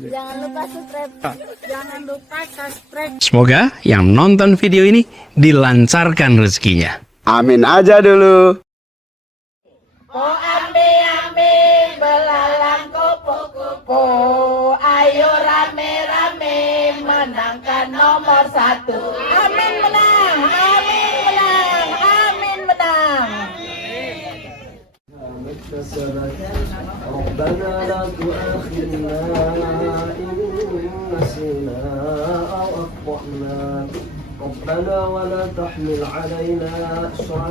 Jangan lupa subscribe. Jangan lupa subscribe. Semoga yang nonton video ini dilancarkan rezekinya. Amin aja dulu. Oh ambe belalang kupu-kupu. Ayo rame-rame menangkan nomor 1. Amin menang, amin menang, amin menang. ربنا لا تؤاخذنا إن نسينا أو أخطأنا ربنا ولا تحمل علينا إصرا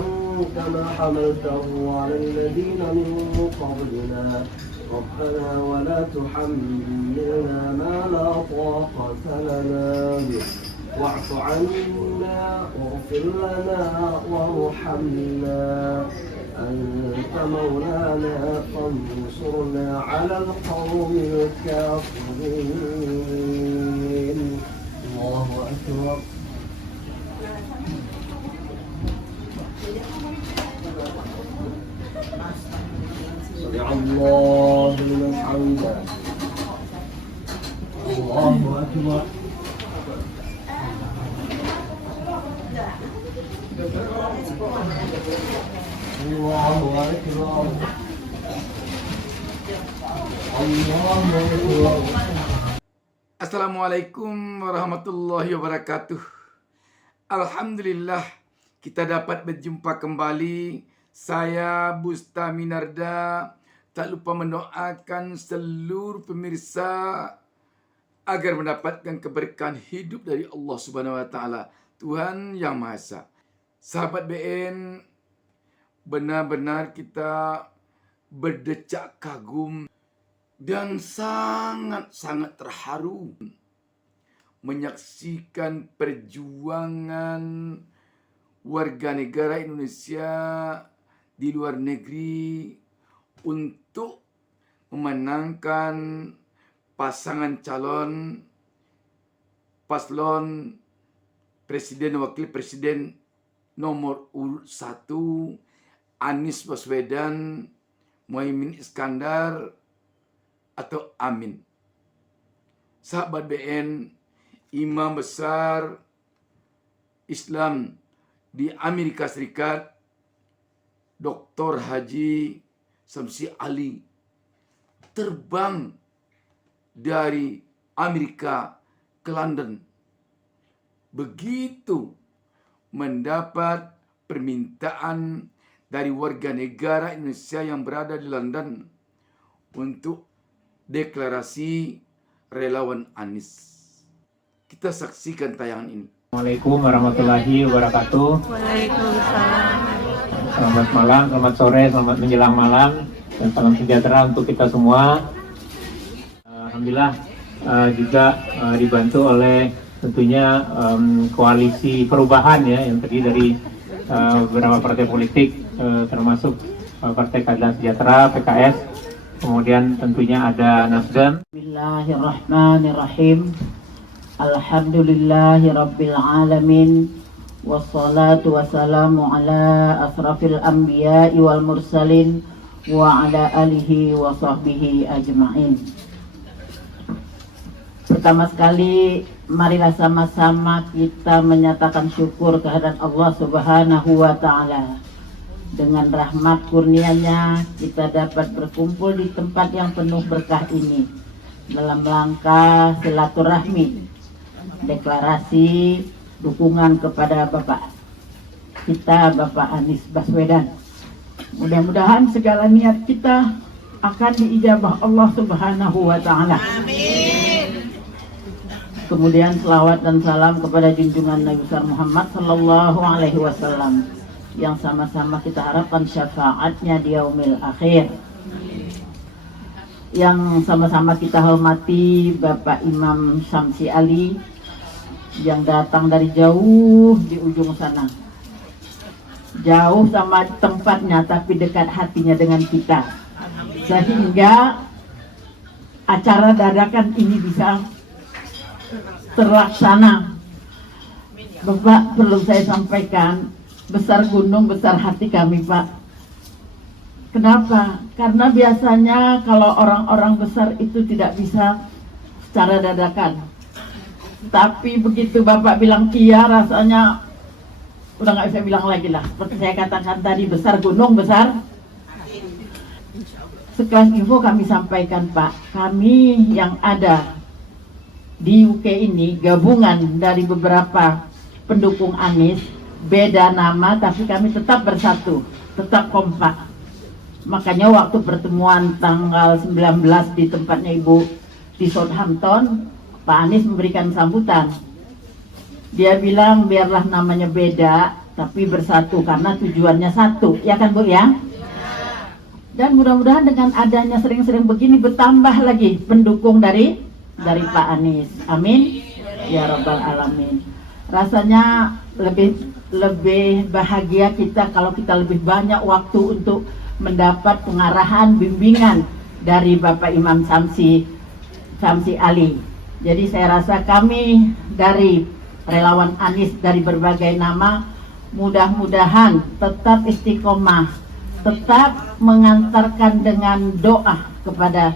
كما حملته على الذين من قبلنا ربنا ولا تحملنا ما لا طاقة لنا به واعف عنا واغفر لنا وارحمنا أنت مولانا فانصرنا على القوم الكافرين. الله أكبر. سمع الله لمن حمده. الله أكبر. الله أكبر. الله أكبر. Assalamualaikum warahmatullahi wabarakatuh. Alhamdulillah kita dapat berjumpa kembali. Saya Busta Minarda. Tak lupa mendoakan seluruh pemirsa agar mendapatkan keberkahan hidup dari Allah Subhanahu wa taala, Tuhan Yang Maha Esa. Sahabat BN, benar-benar kita berdecak kagum dan sangat-sangat terharu menyaksikan perjuangan warga negara Indonesia di luar negeri untuk memenangkan pasangan calon paslon presiden dan wakil presiden nomor urut 1 Anies Baswedan, Muhaimin Iskandar atau Amin. Sahabat BN, imam besar Islam di Amerika Serikat, Dr. Haji Samsi Ali, terbang dari Amerika ke London. Begitu mendapat permintaan dari warga negara Indonesia yang berada di London untuk deklarasi relawan Anies. Kita saksikan tayangan ini. Assalamualaikum warahmatullahi wabarakatuh. Waalaikumsalam. Selamat malam, selamat sore, selamat menjelang malam, dan salam sejahtera untuk kita semua. Alhamdulillah juga dibantu oleh tentunya koalisi perubahan ya, yang terdiri dari beberapa partai politik, termasuk Partai Keadilan Sejahtera (PKS), kemudian tentunya ada Nasdem. Bismillahirrahmanirrahim. Alhamdulillahirabbil alamin. Wassalatu wassalamu ala asrafil anbiya'i wal mursalin wa ala alihi wa sahbihi ajma'in. Pertama sekali, marilah sama-sama kita menyatakan syukur kehadirat Allah Subhanahu wa ta'ala. Dengan rahmat kurnia-Nya kita dapat berkumpul di tempat yang penuh berkah ini dalam rangka silaturahmi, deklarasi dukungan kepada Bapak kita, Bapak Anies Baswedan. Mudah-mudahan segala niat kita akan diijabah Allah Subhanahu wa ta'ala. Kemudian selawat dan salam kepada junjungan Nabi besar Muhammad sallallahu alaihi wasallam yang sama-sama kita harapkan syafaatnya di yaumil akhir. Yang sama-sama kita hormati Bapak Imam Samsi Ali yang datang dari jauh di ujung sana. Jauh sama tempatnya tapi dekat hatinya dengan kita. Sehingga acara dadakan ini bisa terlaksana. Bapak, perlu saya sampaikan, besar gunung besar hati kami, Pak. Kenapa? Karena biasanya kalau orang-orang besar itu tidak bisa secara dadakan. Tapi begitu Bapak bilang iya, rasanya udah nggak bisa bilang lagi lah. Seperti saya katakan tadi, besar gunung, besar. Sekilas info kami sampaikan Pak, kami yang ada di UK ini gabungan dari beberapa pendukung Anies, beda nama tapi kami tetap bersatu, tetap kompak. Makanya waktu pertemuan tanggal 19 di tempatnya Ibu di Southampton, Pak Anies memberikan sambutan. Dia bilang biarlah namanya beda tapi bersatu karena tujuannya satu, ya kan Bu ya? Dan mudah-mudahan dengan adanya sering-sering begini bertambah lagi pendukung dari Pak Anies. Amin. Ya Rabbal Alamin. Rasanya lebih bahagia kita kalau kita lebih banyak waktu untuk mendapat pengarahan, bimbingan dari Bapak Imam Samsi Ali. Jadi saya rasa kami dari relawan Anies dari berbagai nama mudah-mudahan tetap istiqomah, tetap mengantarkan dengan doa kepada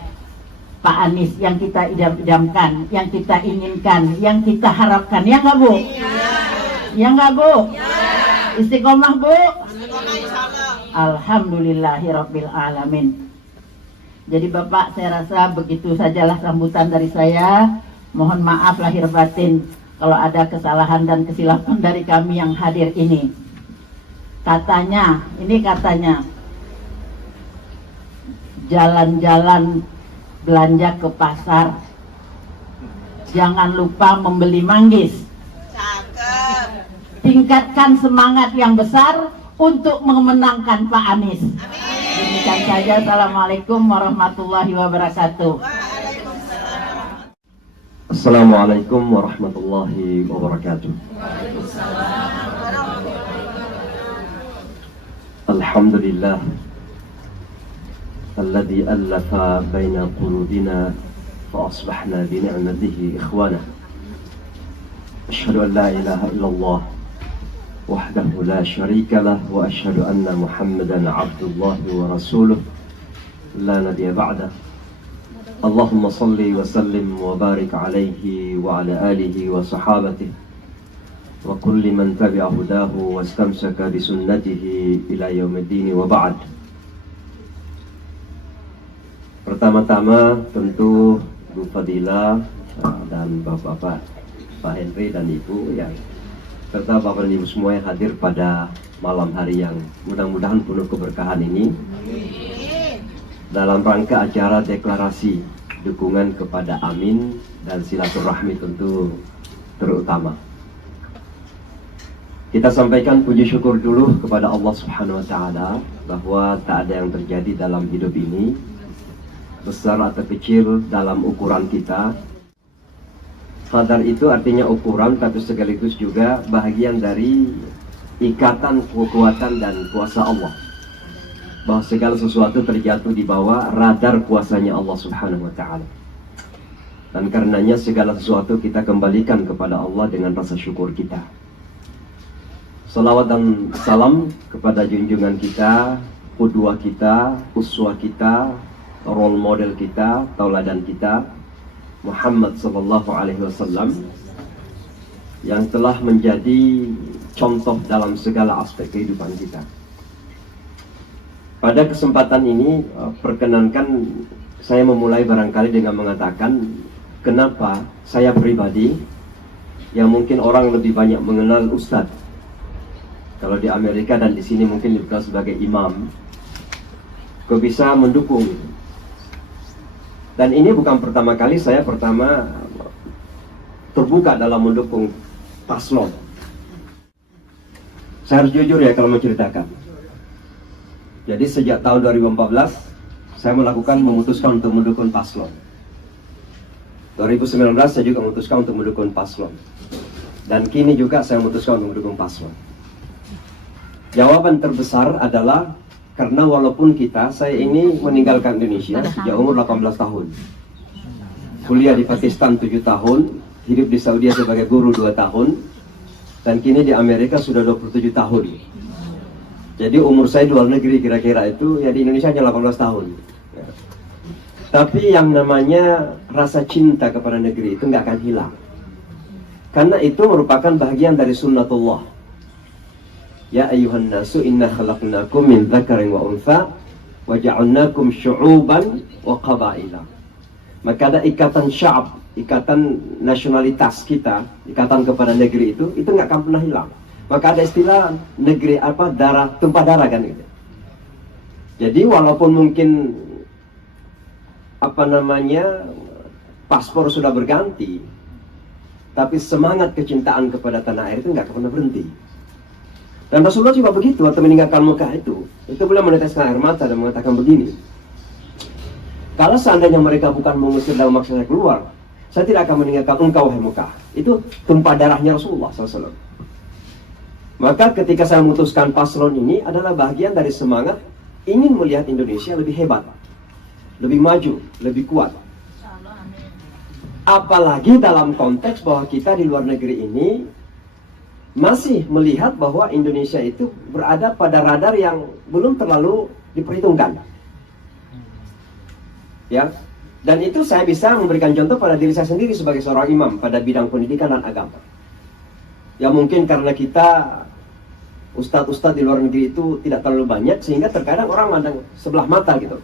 Pak Anies yang kita idam-idamkan, yang kita inginkan, yang kita harapkan. Ya nggak Bu? Ya nggak Bu? Istiqomah Bu? Alhamdulillahirabbil alamin. Jadi Bapak, saya rasa begitu sajalah sambutan dari saya. Mohon maaf lahir batin kalau ada kesalahan dan kesilapan dari kami yang hadir ini. Katanya, jalan-jalan belanja ke pasar, jangan lupa membeli manggis. Tingkatkan semangat yang besar untuk memenangkan Pak Anies. Demikian saja. Assalamualaikum warahmatullahi wabarakatuh. Assalamualaikum warahmatullahi wabarakatuh. Alhamdulillah alladzi allafa baina qulubina fa asbahna bi ni'matihi ikhwana. Asyhadu an la ilaha illallah wahdahu la syarika lah wa asyhadu anna Muhammadan abdullahi wa rasuluh la nabiyya ba'dah. Allahumma salli wa sallim wa barik alaihi wa ala alihi wa sahabatihi wa kulli man tabi'a hudahu wa istamsaka bi sunnatihi ila yaumiddin wa ba'd. Pertama-tama tentu Bu Fadilah dan Bapak-bapak, Pak Henry dan Ibu yang serta Bapak dan Ibu semua yang hadir pada malam hari yang mudah-mudahan penuh keberkahan ini dalam rangka acara deklarasi dukungan kepada Amin dan silaturahmi tentu terutama. Kita sampaikan puji syukur dulu kepada Allah Subhanahu wa Ta'ala bahwa tak ada yang terjadi dalam hidup ini, besar atau kecil dalam ukuran kita. Qadar itu artinya ukuran, tapi sekaligus juga bahagian dari ikatan kekuatan dan kuasa Allah. Bahwa segala sesuatu terjatuh di bawah radar kuasanya Allah Subhanahu wa Ta'ala. Dan karenanya segala sesuatu kita kembalikan kepada Allah dengan rasa syukur kita. Salawat dan salam kepada junjungan kita, qudwah kita, uswah kita, role model kita, tauladan kita, Muhammad sallallahu alaihi wasallam, yang telah menjadi contoh dalam segala aspek kehidupan kita. Pada kesempatan ini, perkenankan saya memulai barangkali dengan mengatakan kenapa saya pribadi, yang mungkin orang lebih banyak mengenal Ustadz, kalau di Amerika dan di sini mungkin dikenal sebagai imam, kok bisa mendukung. Dan ini bukan pertama kali saya terbuka dalam mendukung paslon. Saya harus jujur ya kalau menceritakan. Jadi sejak tahun 2014 saya memutuskan untuk mendukung paslon. 2019 saya juga memutuskan untuk mendukung paslon. Dan kini juga saya memutuskan untuk mendukung paslon. Jawaban terbesar adalah karena walaupun saya ini meninggalkan Indonesia sejak umur 18 tahun. Kuliah di Pakistan 7 tahun, hidup di Saudi sebagai guru 2 tahun, dan kini di Amerika sudah 27 tahun. Jadi umur saya di luar negeri kira-kira itu, ya di Indonesia hanya 18 tahun. Tapi yang namanya rasa cinta kepada negeri itu nggak akan hilang. Karena itu merupakan bagian dari sunnatullah. Ya ayuhan nasu inna khalaqnakum min dzakarin wa untha wa ja'alnakum syu'uban wa qabaila. Maka ada ikatan sya'ab, ikatan nasionalitas kita, ikatan kepada negeri itu nggak akan pernah hilang. Maka ada istilah negeri apa, darah, tumpah darah kan gitu. Jadi walaupun mungkin apa namanya paspor sudah berganti, tapi semangat kecintaan kepada tanah air itu nggak pernah berhenti. Dan Rasulullah juga begitu waktu meninggalkan Mekah itu beliau meneteskan air mata dan mengatakan begini, kalau seandainya mereka bukan mengusir dalam maksud saya keluar, saya tidak akan meninggalkan engkau wahai Mekah. Itu tumpah darahnya Rasulullah SAW. Maka ketika saya memutuskan paslon ini adalah bagian dari semangat ingin melihat Indonesia lebih hebat, lebih maju, lebih kuat. Apalagi dalam konteks bahwa kita di luar negeri ini masih melihat bahwa Indonesia itu berada pada radar yang belum terlalu diperhitungkan. Ya, dan itu saya bisa memberikan contoh pada diri saya sendiri sebagai seorang imam pada bidang pendidikan dan agama. Ya mungkin karena kita ustadz-ustadz di luar negeri itu tidak terlalu banyak sehingga terkadang orang mandang sebelah mata gitu.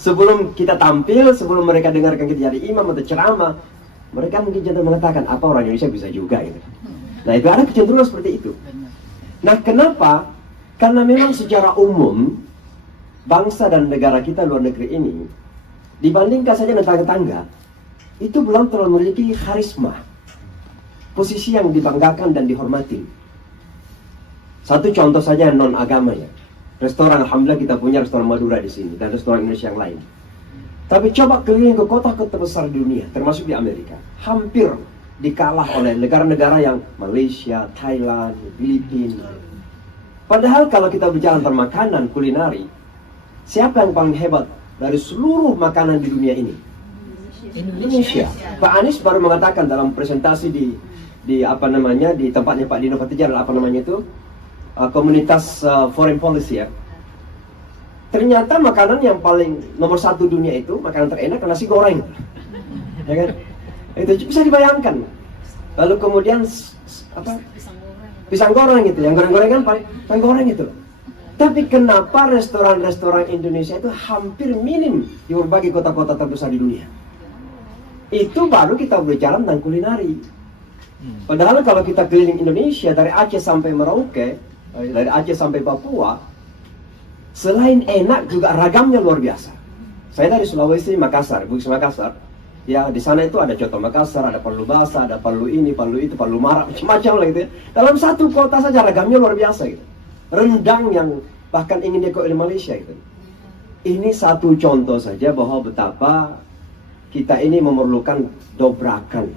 Sebelum kita tampil, sebelum mereka dengarkan kita jadi imam atau ceramah, mereka mungkin jangan mengatakan apa orang Indonesia bisa juga gitu. Nah itu ada kecenderungan seperti itu. Nah kenapa? Karena memang secara umum bangsa dan negara kita luar negeri ini dibandingkan saja dengan tetangga-tetangga itu belum terlalu memiliki karisma, posisi yang dibanggakan dan dihormati. Satu contoh saja non agama ya. Restoran, alhamdulillah kita punya restoran Madura di sini dan restoran Indonesia yang lain. Tapi coba keliling ke kota-kota besar di dunia, termasuk di Amerika, hampir dikalah oleh negara-negara yang Malaysia, Thailand, Filipina. Padahal kalau kita bicara tentang makanan kulinari, siapa yang paling hebat dari seluruh makanan di dunia ini? Indonesia. Pak Anies baru mengatakan dalam presentasi di apa namanya di tempatnya Pak Dino Patijar, apa namanya itu? Komunitas foreign policy ya. Ternyata makanan yang paling nomor satu dunia itu, makanan terenak nasi goreng, ya kan? Itu bisa dibayangkan. Lalu kemudian apa? Pisang goreng gitu, yang goreng-gorengan paling goreng itu. Tapi kenapa restoran-restoran Indonesia itu hampir minim di berbagai kota-kota terbesar di dunia? Itu baru kita bicara tentang kulinari. Padahal kalau kita keliling Indonesia dari Aceh sampai Merauke, dari Aceh sampai Papua, selain enak juga ragamnya luar biasa. Saya dari Sulawesi, Makassar, Bugis Makassar. Ya di sana itu ada coto Makassar, ada palu basah, ada palu ini, palu itu, palu marak, macam-macam lah gitu ya. Dalam satu kota saja ragamnya luar biasa gitu. Rendang yang bahkan ingin diikut oleh Malaysia gitu. Ini satu contoh saja bahwa betapa kita ini memerlukan dobrakan.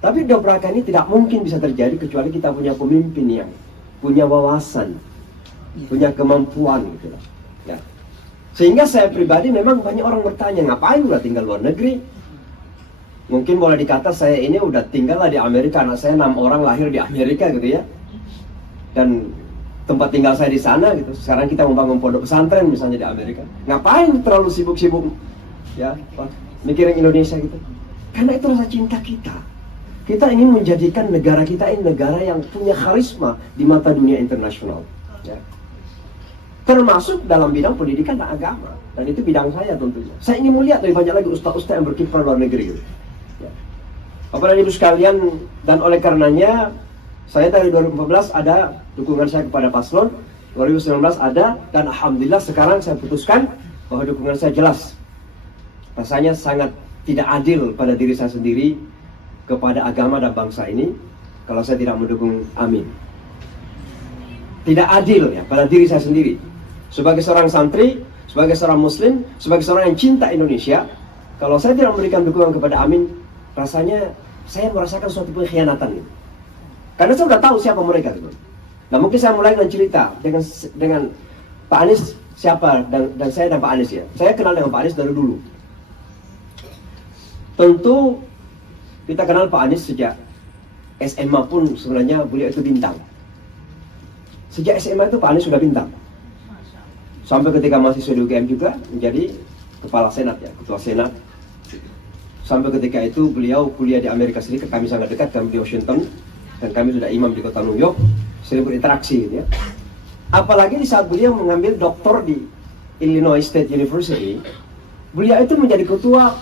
Tapi dobrakan ini tidak mungkin bisa terjadi kecuali kita punya pemimpin yang punya wawasan, punya kemampuan gitu. Ya. Sehingga saya pribadi memang banyak orang bertanya, ngapain udah tinggal luar negeri? Mungkin boleh dikata saya ini udah tinggal lah di Amerika, anak saya 6 orang lahir di Amerika gitu ya. Dan tempat tinggal saya di sana gitu. Sekarang kita membangun pondok pesantren misalnya di Amerika. Ngapain terlalu sibuk-sibuk ya, mikirin Indonesia gitu? Karena itu rasa cinta kita. Kita ingin menjadikan negara kita ini negara yang punya karisma di mata dunia internasional. Ya. Termasuk dalam bidang pendidikan dan agama. Dan itu bidang saya tentunya. Saya ingin melihat lebih banyak lagi ustaz-ustaz yang berkiprah luar negeri. Ya. Bapak dan Ibu sekalian, dan oleh karenanya saya dari 2014 ada dukungan saya kepada paslon, 2019 ada, dan alhamdulillah sekarang saya putuskan bahwa dukungan saya jelas. Rasanya sangat tidak adil pada diri saya sendiri kepada agama dan bangsa ini kalau saya tidak mendukung Amin. Tidak adil ya pada diri saya sendiri. Sebagai seorang santri, sebagai seorang muslim, sebagai seorang yang cinta Indonesia, kalau saya tidak memberikan dukungan kepada Amin, rasanya saya merasakan suatu pengkhianatan gitu. Karena saya sudah tahu siapa mereka gitu. Nah mungkin saya mulai dengan cerita dengan Pak Anies siapa dan saya dan Pak Anies ya. Saya kenal dengan Pak Anies dari dulu. Tentu kita kenal Pak Anies sejak SMA pun sebenarnya beliau itu bintang. Sejak SMA itu Pak Anies sudah bintang. Sampai ketika mahasiswa di UGM juga menjadi kepala senat ya, ketua senat. Sampai ketika itu beliau kuliah di Amerika Serikat, kami sangat dekat, kami di Washington, dan kami sudah imam di kota New York, sering berinteraksi gitu ya. Apalagi di saat beliau mengambil doktor di Illinois State University, beliau itu menjadi ketua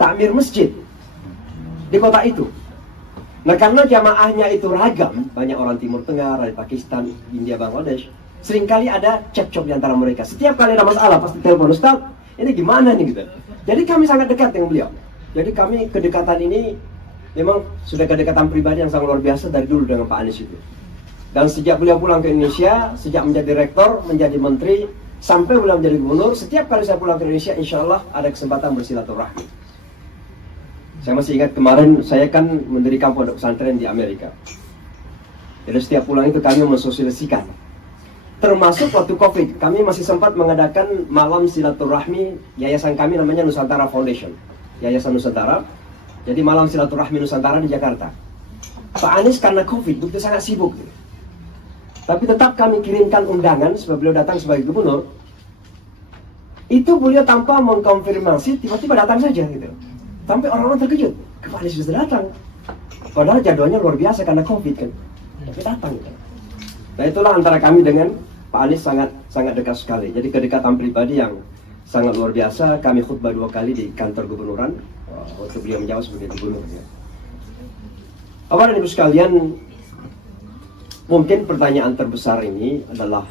takmir masjid di kota itu. Nah karena jamaahnya itu ragam, banyak orang Timur Tengah, dari Pakistan, India, Bangladesh, seringkali ada cekcok di antara mereka. Setiap kali ada masalah pasti telepon, Ustaz, ini gimana nih gitu. Jadi kami sangat dekat dengan beliau. Jadi kami kedekatan ini memang sudah kedekatan pribadi yang sangat luar biasa dari dulu dengan Pak Anies itu. Dan sejak beliau pulang ke Indonesia, sejak menjadi rektor, menjadi menteri, sampai beliau menjadi gubernur, setiap kali saya pulang ke Indonesia, insya Allah ada kesempatan bersilaturahmi. Saya masih ingat kemarin saya kan mendirikan pondok pesantren di Amerika. Jadi setiap pulang itu kami mensosialisasikan. Termasuk waktu Covid, kami masih sempat mengadakan malam silaturahmi yayasan kami namanya Nusantara Foundation. Yayasan Nusantara. Jadi malam silaturahmi Nusantara di Jakarta. Pak Anies karena Covid begitu sangat sibuk. Tapi tetap kami kirimkan undangan sebab beliau datang sebagai gubernur. Itu beliau tanpa mengkonfirmasi tiba-tiba datang saja gitu. Sampai orang-orang terkejut, Pak Anies sudah datang. Padahal jadwalnya luar biasa karena Covid kan. Tapi datang gitu. Nah itulah antara kami dengan Pak Anies sangat dekat sekali. Jadi kedekatan pribadi yang sangat luar biasa. Kami khutbah 2 kali di kantor gubernuran waktu beliau menjawab sebagai gubernur. Ya. Bapak dan Ibu sekalian, mungkin pertanyaan terbesar ini adalah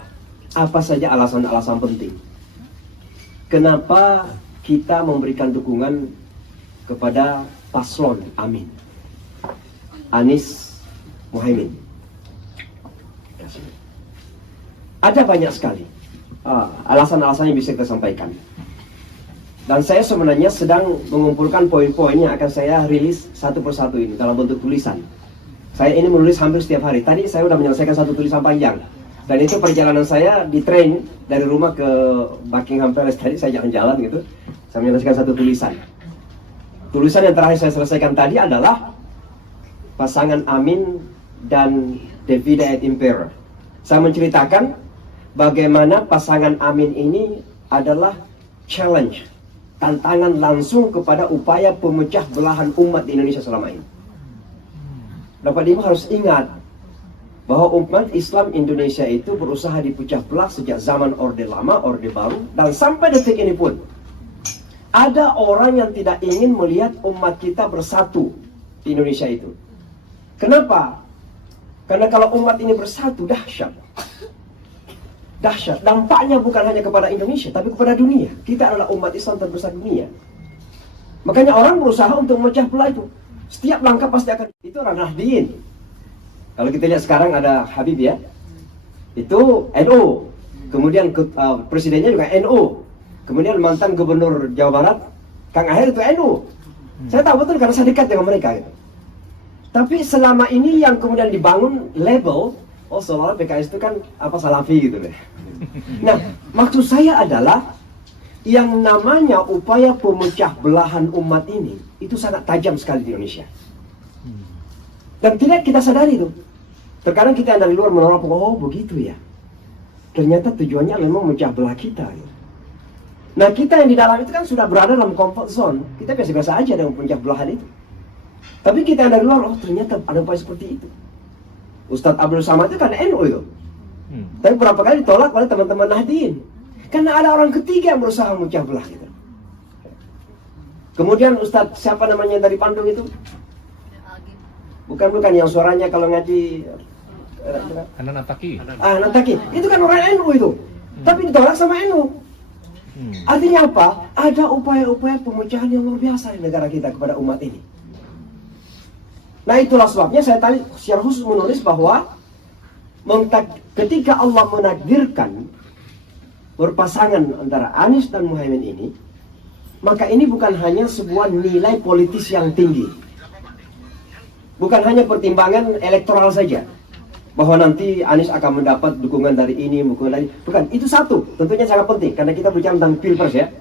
apa saja alasan-alasan penting kenapa kita memberikan dukungan kepada paslon Amin, Anies Muhaimin. Ada banyak sekali alasan-alasan yang bisa kita sampaikan. Dan saya sebenarnya sedang mengumpulkan poin-poin yang akan saya rilis satu persatu ini dalam bentuk tulisan. Saya ini menulis hampir setiap hari. Tadi saya sudah menyelesaikan satu tulisan panjang. Dan itu perjalanan saya di train dari rumah ke Buckingham Palace. Tadi saya jalan-jalan gitu. Saya menyelesaikan satu tulisan. Tulisan yang terakhir saya selesaikan tadi adalah pasangan Amin dan Davida et Impera. Saya menceritakan bagaimana pasangan Amin ini adalah challenge, tantangan langsung kepada upaya pemecah belahan umat di Indonesia selama ini. Bapak Ibu harus ingat bahwa umat Islam Indonesia itu berusaha dipecah belah sejak zaman Orde Lama, Orde Baru, dan sampai detik ini pun ada orang yang tidak ingin melihat umat kita bersatu di Indonesia itu. Kenapa? Karena kalau umat ini bersatu, dahsyat. Dahsyat. Dampaknya bukan hanya kepada Indonesia, tapi kepada dunia. Kita adalah umat Islam terbesar dunia. Makanya orang berusaha untuk memecah belah itu. Setiap langkah pasti akan. Itu orang Nahdien. Kalau kita lihat sekarang ada Habib ya, itu NU. Kemudian presidennya juga NU. Kemudian mantan gubernur Jawa Barat, Kang Aher itu NU. Saya tahu betul karena saya dekat dengan mereka. Gitu. Tapi selama ini yang kemudian dibangun label, oh seolah PKS itu kan apa Salafi gitu deh. Nah, maksud saya adalah yang namanya upaya pemecah belahan umat ini itu sangat tajam sekali di Indonesia. Dan tidak kita sadari itu. Terkadang kita yang dari luar menolak, oh begitu ya. Ternyata tujuannya memang memecah belah kita. Gitu. Nah kita yang di dalam itu kan sudah berada dalam comfort zone. Kita biasa-biasa aja dengan pemecah belahan itu. Tapi kita yang dari luar, oh ternyata ada upaya seperti itu. Ustadz Abdul Samad itu kan NU itu. Tapi berapa kali ditolak oleh teman-teman Nahdien. Karena ada orang ketiga yang berusaha memecah belah gitu. Kemudian Ustadz siapa namanya dari Bandung itu? Bukan yang suaranya kalau ngaji Nataki. Nataki. Itu kan orang NU itu. Tapi ditolak sama NU. Artinya apa? Ada upaya-upaya pemecahan yang luar biasa di negara kita kepada umat ini. Nah itulah sebabnya saya tadi secara khusus menulis bahwa ketika Allah menakdirkan berpasangan antara Anies dan Muhaimin ini, maka ini bukan hanya sebuah nilai politis yang tinggi. Bukan hanya pertimbangan elektoral saja. Bahwa nanti Anies akan mendapat dukungan dari ini, dukungan dari... Bukan, itu satu. Tentunya sangat penting. Karena kita bicara tentang pilpres ya.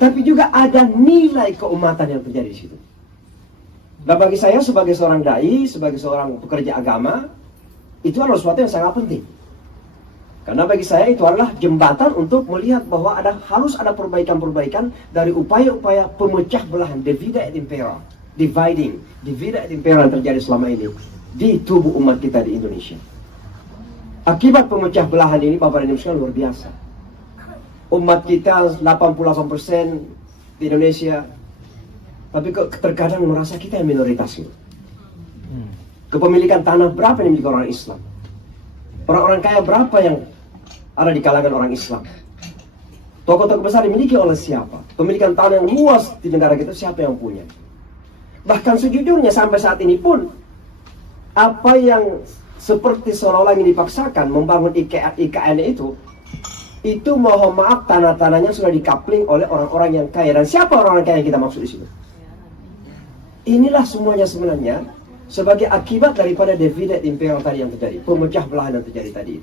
Tapi juga ada nilai keumatan yang terjadi di situ. Dan bagi saya sebagai seorang dai, sebagai seorang pekerja agama, itu adalah sesuatu yang sangat penting. Karena bagi saya itu adalah jembatan untuk melihat bahwa harus ada perbaikan-perbaikan dari upaya-upaya pemecah belahan, divide et impera, divide et impera yang terjadi selama ini di tubuh umat kita di Indonesia. Akibat pemecah belahan ini, Bapak dan Ibu sekalian, luar biasa. Umat kita 88% di Indonesia, tapi terkadang merasa kita yang minoritas. Kepemilikan tanah berapa yang dimiliki orang Islam? Orang-orang kaya berapa yang ada di kalangan orang Islam? Toko-toko besar dimiliki oleh siapa? Pemilikan tanah yang luas di negara kita siapa yang punya? Bahkan sejujurnya sampai saat ini pun, apa yang seperti seolah-olah ingin dipaksakan membangun IKN itu mohon maaf tanah-tanahnya sudah dikapling oleh orang-orang yang kaya. Dan siapa orang-orang kaya yang kita maksud di situ? Inilah semuanya sebenarnya sebagai akibat daripada divide et impera tadi yang terjadi, pemecah belahan yang terjadi tadi.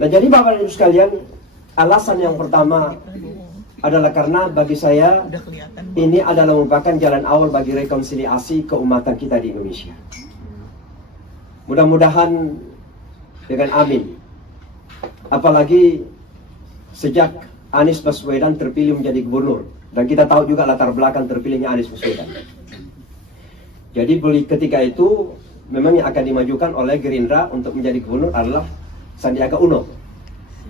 Nah, jadi Bapak dan Ibu sekalian, alasan yang pertama adalah karena bagi saya ini adalah merupakan jalan awal bagi rekonsiliasi keumatan kita di Indonesia. Mudah-mudahan dengan amin. Apalagi sejak Anies Baswedan terpilih menjadi gubernur, dan kita tahu juga latar belakang terpilihnya Anies Baswedan. Jadi ketika itu memang yang akan dimajukan oleh Gerindra untuk menjadi gubernur adalah Sandiaga Uno.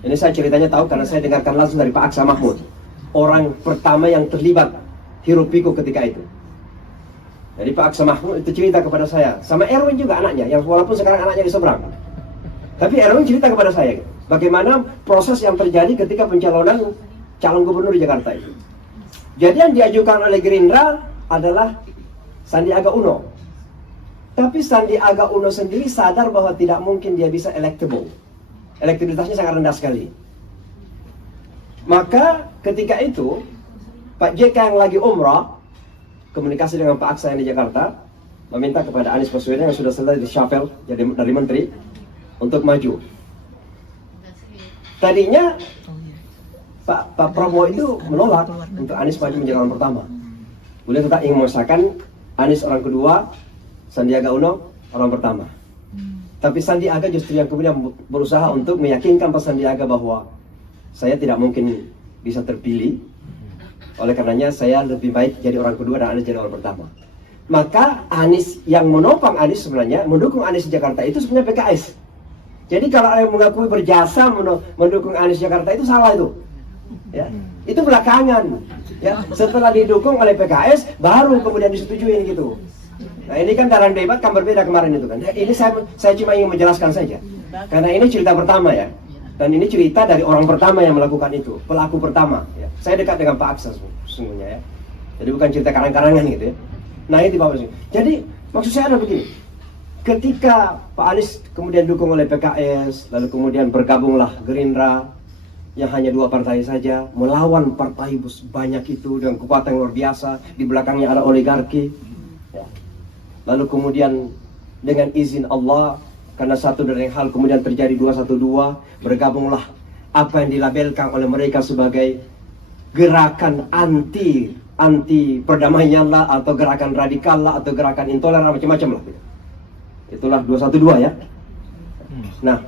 Ini saya ceritanya tahu karena saya dengarkan langsung dari Pak Aksa Mahmud, orang pertama yang terlibat hiruk pikuk ketika itu. Jadi Pak Aksa Mahmud itu cerita kepada saya, sama Erwin juga anaknya, yang walaupun sekarang anaknya di seberang. Tapi Erwin cerita kepada saya, bagaimana proses yang terjadi ketika pencalonan calon gubernur di Jakarta itu. Jadi yang diajukan oleh Gerindra adalah Sandiaga Uno. Tapi Sandiaga Uno sendiri sadar bahwa tidak mungkin dia bisa electable. Elektabilitasnya sangat rendah sekali. Maka ketika itu Pak JK yang lagi umrah komunikasi dengan Pak Aksa yang di Jakarta, meminta kepada Anies Baswedan yang sudah selesai di shuffle jadi dari menteri untuk maju. Tadinya Pak Prabowo itu menolak untuk Anies maju menjadi orang pertama. Beliau tetap ingin memaksakan Anies orang kedua, Sandiaga Uno orang pertama. Tapi Sandiaga justru yang kemudian berusaha untuk meyakinkan Pak Sandiaga bahwa saya tidak mungkin bisa terpilih. Oleh karenanya saya lebih baik jadi orang kedua dan Anies jadi orang pertama. Maka Anies yang menopang Anies sebenarnya mendukung Anies di Jakarta itu sebenarnya PKS. Jadi kalau ada yang mengakui berjasa mendukung Anies di Jakarta itu salah itu. Ya, itu belakangan. Ya, setelah didukung oleh PKS baru kemudian disetujui gitu. Nah ini kan dalam debat kan berbeda kemarin itu kan. Ini saya cuma ingin menjelaskan saja. Karena ini cerita pertama ya. Dan ini cerita dari orang pertama yang melakukan itu, pelaku pertama. Ya. Saya dekat dengan Pak Aksa sesungguhnya ya. Jadi bukan cerita karang-karangan gitu ya. Nah itu Bapak. Jadi maksud saya ada begini. Ketika Pak Anies kemudian dukung oleh PKS, lalu kemudian bergabunglah Gerindra yang hanya 2 partai saja, melawan partai banyak itu dengan kekuatan yang luar biasa, di belakangnya ada oligarki. Ya. Lalu kemudian dengan izin Allah, karena satu dari hal kemudian terjadi 212, bergabunglah apa yang dilabelkan oleh mereka sebagai gerakan anti perdamaian lah, atau gerakan radikal lah, atau gerakan intoleran macam-macam lah. Itulah 212 ya. Nah,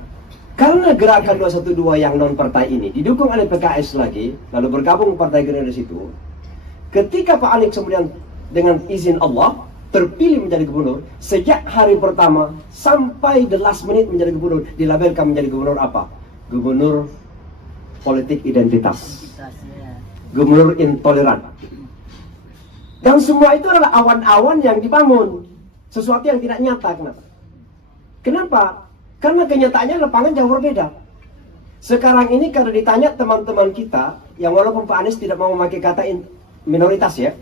karena gerakan 212 yang non partai ini didukung oleh PKS lagi, lalu bergabung partai Gerindra di situ. Ketika Pak Anies kemudian dengan izin Allah terpilih menjadi gubernur, sejak hari pertama sampai the last minute menjadi gubernur, dilabelkan menjadi gubernur apa? Gubernur politik identitas. Gubernur intoleran. Dan semua itu adalah awan-awan yang dibangun. Sesuatu yang tidak nyata. Kenapa? Karena kenyataannya lapangan jauh berbeda. Sekarang ini kalau ditanya teman-teman kita, yang walaupun Pak Anies tidak mau memakai kata minoritas ya,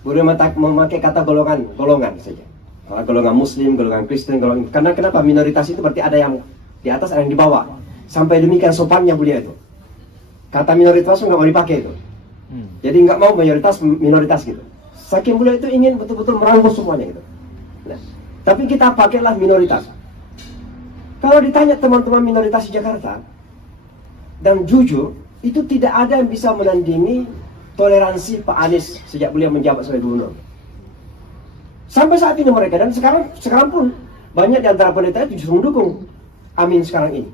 boleh memakai kata golongan saja. Kalau golongan Muslim, golongan Kristen, karena kenapa minoritas itu berarti ada yang di atas, ada yang di bawah. Sampai demikian sopannya beliau itu. Kata minoritas nggak mau dipakai itu. Jadi nggak mau mayoritas minoritas gitu. Saking beliau itu ingin betul-betul merangkul semuanya gitu. Nah, tapi kita pakailah minoritas. Kalau ditanya teman-teman minoritas di Jakarta, dan jujur, itu tidak ada yang bisa menandingi toleransi Pak Anies sejak beliau menjabat sebagai gubernur. Sampai saat ini mereka, dan sekarang pun banyak di antara pendeta itu justru mendukung Amin sekarang ini.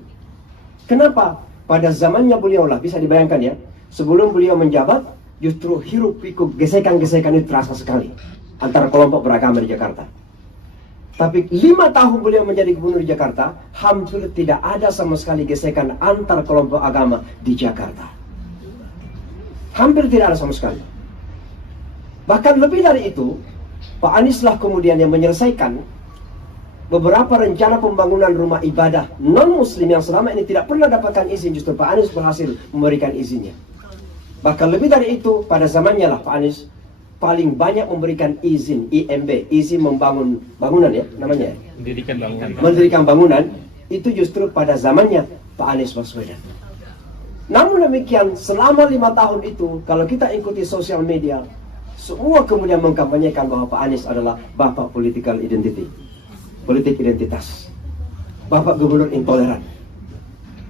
Kenapa? Pada zamannya beliau lah, bisa dibayangkan ya, sebelum beliau menjabat, justru hiruk pikuk gesekan-gesekan itu terasa sekali antara kelompok beragama di Jakarta. Tapi 5 tahun beliau menjadi gubernur di Jakarta, hampir tidak ada sama sekali gesekan antar kelompok agama di Jakarta. Hampir tidak ada sama sekali. Bahkan lebih dari itu, Pak Anies lah kemudian yang menyelesaikan beberapa rencana pembangunan rumah ibadah non-muslim yang selama ini tidak pernah dapatkan izin. Justru Pak Anies berhasil memberikan izinnya. Bahkan lebih dari itu, pada zamannya lah Pak Anies paling banyak memberikan izin IMB, izin membangun bangunan ya namanya. Mendirikan bangunan itu justru pada zamannya Pak Anies Baswedan. Namun demikian, selama 5 tahun itu, kalau kita ikuti sosial media, semua kemudian mengkampanyekan bahwa Pak Anies adalah bapak political identity, politik identitas, bapak gubernur intoleran.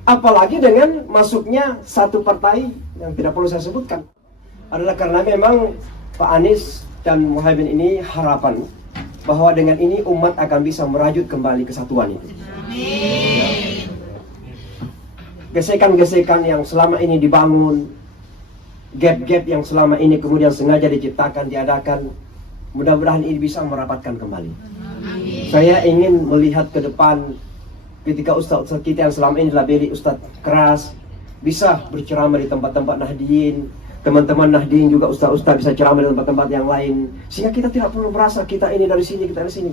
Apalagi dengan masuknya satu partai yang tidak perlu saya sebutkan, adalah karena memang Pak Anies dan Muhaimin ini harapan bahwa dengan ini umat akan bisa merajut kembali kesatuan itu. Gesekan-gesekan yang selama ini dibangun, gap-gap yang selama ini kemudian sengaja diciptakan, diadakan, mudah-mudahan ini bisa merapatkan kembali. Saya ingin melihat ke depan ketika ustaz-ustaz kita yang selama ini labeli ustaz keras bisa berceramah di tempat-tempat Nahdien, teman-teman Nahdien juga ustaz-ustaz bisa ceramah di tempat-tempat yang lain, sehingga kita tidak perlu merasa kita ini dari sini, kita dari sini.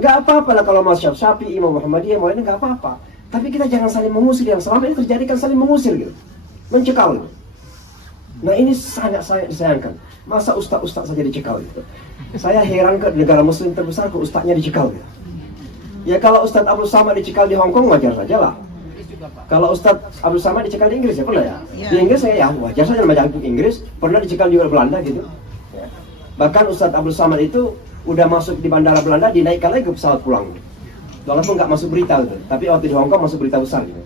Nggak apa-apa lah kalau mazhab Syafi'i, Imam Muhammadiyah, mau ini nggak apa-apa. Tapi kita jangan saling mengusir, yang selama ini terjadi kan saling mengusir gitu, mencekal gitu. Nah ini sangat disayangkan. Masa ustaz-ustaz saja dicekal gitu. Saya heran ke negara muslim terbesar ke ustaznya dicekal gitu. Ya kalau Ustaz Abdul Samad dicekal di Hong Kong wajar saja lah. Kalau Ustaz Abdul Samad dicekal di Inggris ya pernah ya? Di Inggris saya ya wajar saja namanya Inggris. Pernah dicekal juga di Belanda gitu ya. Bahkan Ustaz Abdul Samad itu udah masuk di bandara Belanda, dinaikkan lagi ke pesawat pulang. Walaupun nggak masuk berita gitu. Tapi waktu di Hong Kong masuk berita besar gitu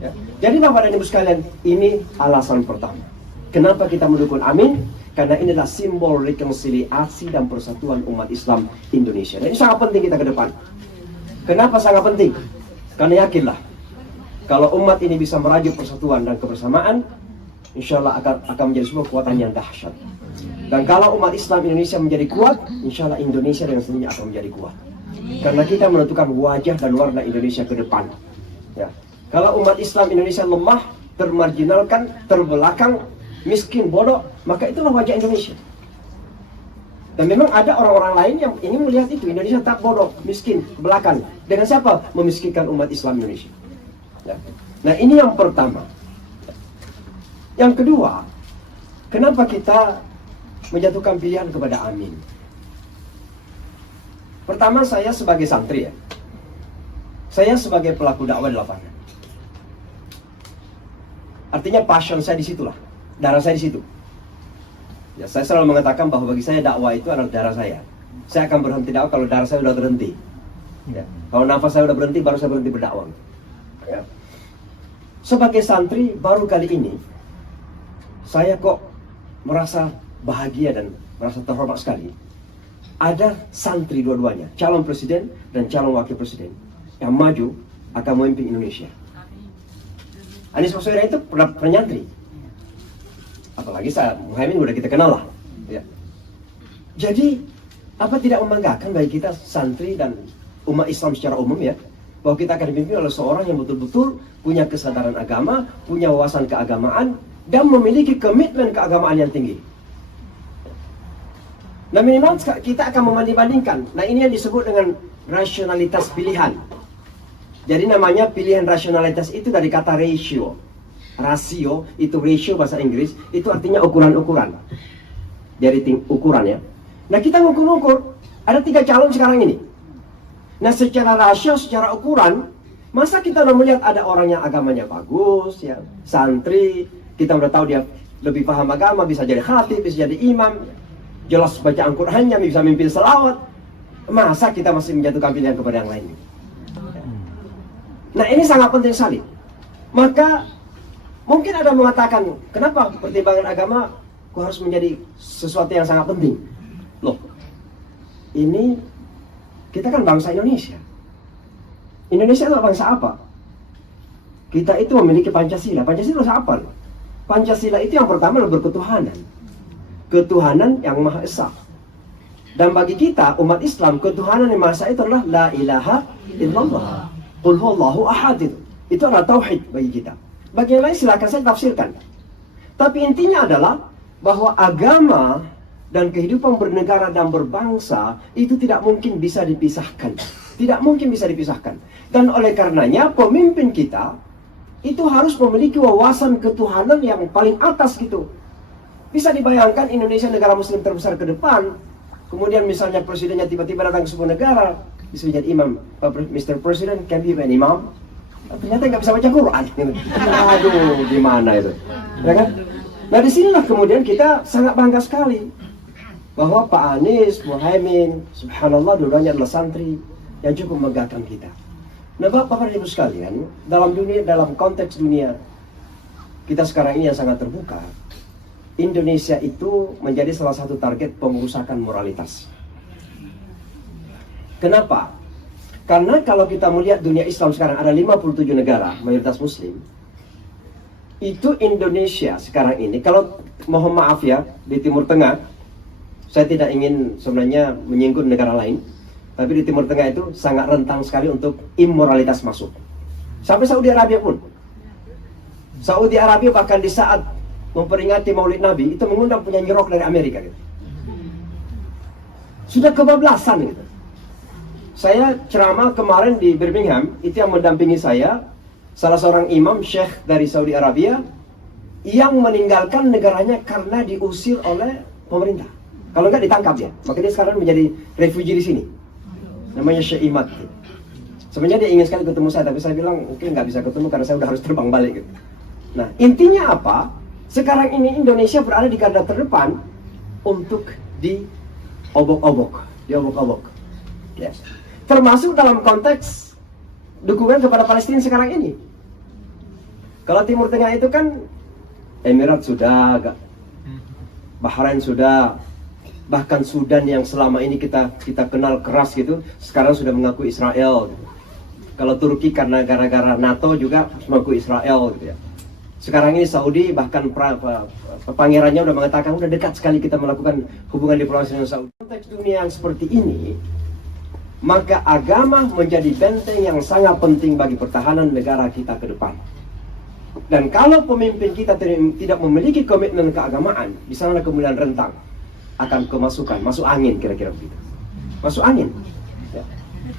ya. Jadi Bapak dan Ibu sekalian, ini alasan pertama kenapa kita mendukung Amin. Karena ini adalah simbol rekonsiliasi dan persatuan umat Islam Indonesia. Dan ini sangat penting kita ke depan. Kenapa sangat penting? Karena yakinlah, kalau umat ini bisa merajut persatuan dan kebersamaan, insya Allah akan menjadi sebuah kekuatan yang dahsyat. Dan kalau umat Islam Indonesia menjadi kuat, insya Allah Indonesia dengan sendirinya akan menjadi kuat. Karena kita menentukan wajah dan warna Indonesia ke depan. Ya. Kalau umat Islam Indonesia lemah, termarginalkan, terbelakang, miskin, bodoh, maka itulah wajah Indonesia. Dan memang ada orang-orang lain yang ingin melihat itu, Indonesia tak bodoh, miskin, belakang. Dengan siapa? Memiskinkan umat Islam Indonesia. Ya. Nah ini yang pertama. Yang kedua, kenapa kita menjatuhkan pilihan kepada Amin? Pertama, saya sebagai santri ya. Saya sebagai pelaku dakwah di lapangan. Artinya passion saya di situlah. Darah saya di situ. Ya, saya selalu mengatakan bahwa bagi saya dakwah itu adalah darah saya. Saya akan berhenti dakwah kalau darah saya sudah berhenti. Ya. Kalau nafas saya sudah berhenti, baru saya berhenti berdakwah. Ya. Sebagai santri baru kali ini, saya kok merasa bahagia dan merasa terhormat sekali. Ada santri dua-duanya, calon presiden dan calon wakil presiden yang maju akan memimpin Indonesia. Anies Baswedan itu pernah nyantri. Apalagi saya, Muhaimin udah kita kenal lah ya. Jadi apa tidak membanggakan bagi kita santri dan umat Islam secara umum ya, bahwa kita akan dipimpin oleh seorang yang betul-betul punya kesadaran agama, punya wawasan keagamaan, dan memiliki komitmen keagamaan yang tinggi. Nah minimal kita akan membanding-bandingkan. Nah ini yang disebut dengan rasionalitas pilihan. Jadi namanya pilihan rasionalitas itu dari kata ratio. Rasio itu ratio bahasa Inggris, itu artinya ukuran-ukuran. Jadi ukuran ya. Nah kita ngukur-ngukur, ada 3 calon sekarang ini. Nah secara rasio, secara ukuran, masa kita udah melihat ada orang yang agamanya bagus ya, santri, kita udah tahu dia lebih paham agama, bisa jadi khatib, bisa jadi imam, jelas baca Al-Qur'annya, bisa mimpin selawat. Masa kita masih menjatuhkan pilihan kepada yang lain? Nah ini sangat penting sekali. Maka mungkin ada mengatakan, kenapa pertimbangan agama kok harus menjadi sesuatu yang sangat penting? Loh, ini kita kan bangsa Indonesia. Indonesia adalah bangsa apa? kita itu memiliki Pancasila. Pancasila apa? Pancasila itu yang pertama adalah berketuhanan. Ketuhanan yang Maha Esa. Dan bagi kita, umat Islam, ketuhanan yang Maha Esa itu adalah La ilaha illallah. Qul huwallahu ahad itu. Itu adalah tauhid bagi kita. Bagi yang lain silakan saya tafsirkan. Tapi intinya adalah bahwa agama dan kehidupan bernegara dan berbangsa itu tidak mungkin bisa dipisahkan. Tidak mungkin bisa dipisahkan. Dan oleh karenanya pemimpin kita itu harus memiliki wawasan ketuhanan yang paling atas gitu. Bisa dibayangkan Indonesia negara muslim terbesar ke depan, kemudian misalnya presidennya tiba-tiba datang ke sebuah negara, bisa menjadi imam. Mr. President, can be an imam? Ternyata nggak bisa baca Quran. Aduh, gimana itu? Ya kan? Nah disinilah kemudian kita sangat bangga sekali bahwa Pak Anies, Muhaimin, subhanallah dua-duanya adalah santri yang cukup megahkan kita. Nah Bapak Ibu sekalian, dalam konteks dunia kita sekarang ini yang sangat terbuka, Indonesia itu menjadi salah satu target pengerusakan moralitas. Kenapa? Karena kalau kita melihat dunia Islam sekarang ada 57 negara mayoritas muslim. Itu Indonesia sekarang ini, kalau mohon maaf ya, di Timur Tengah, saya tidak ingin sebenarnya menyinggung negara lain, tapi di Timur Tengah itu sangat rentang sekali untuk immoralitas masuk. Sampai Saudi Arabia pun. Saudi Arabia bahkan di saat memperingati Maulid Nabi, itu mengundang penyanyi rock dari Amerika gitu. Sudah kebablasan gitu. Saya ceramah kemarin di Birmingham, itu yang mendampingi saya, salah seorang imam syekh dari Saudi Arabia, yang meninggalkan negaranya karena diusir oleh pemerintah. Kalau enggak ditangkap dia, makanya dia sekarang menjadi refugee di sini. Namanya Syekh Imad. Sebenarnya dia ingin sekali ketemu saya, tapi saya bilang oke nggak bisa ketemu karena saya udah harus terbang balik gitu. Nah intinya apa? Sekarang ini Indonesia berada di garda terdepan untuk diobok-obok. Yes. Termasuk dalam konteks dukungan kepada Palestina sekarang ini. Kalau Timur Tengah itu kan Emirat sudah, Bahrain sudah, bahkan Sudan yang selama ini kita kenal keras gitu, sekarang sudah mengaku Israel gitu. Kalau Turki karena gara-gara NATO juga mengaku Israel gitu ya. Sekarang ini Saudi bahkan pangerannya udah mengatakan udah dekat sekali kita melakukan hubungan diplomasi dengan Saudi. Konteks dunia yang seperti ini, maka agama menjadi benteng yang sangat penting bagi pertahanan negara kita ke depan. Dan kalau pemimpin kita tidak memiliki komitmen keagamaan, di sana kemudian rentang akan kemasukan, masuk angin kira-kira begitu. Masuk angin. Ya.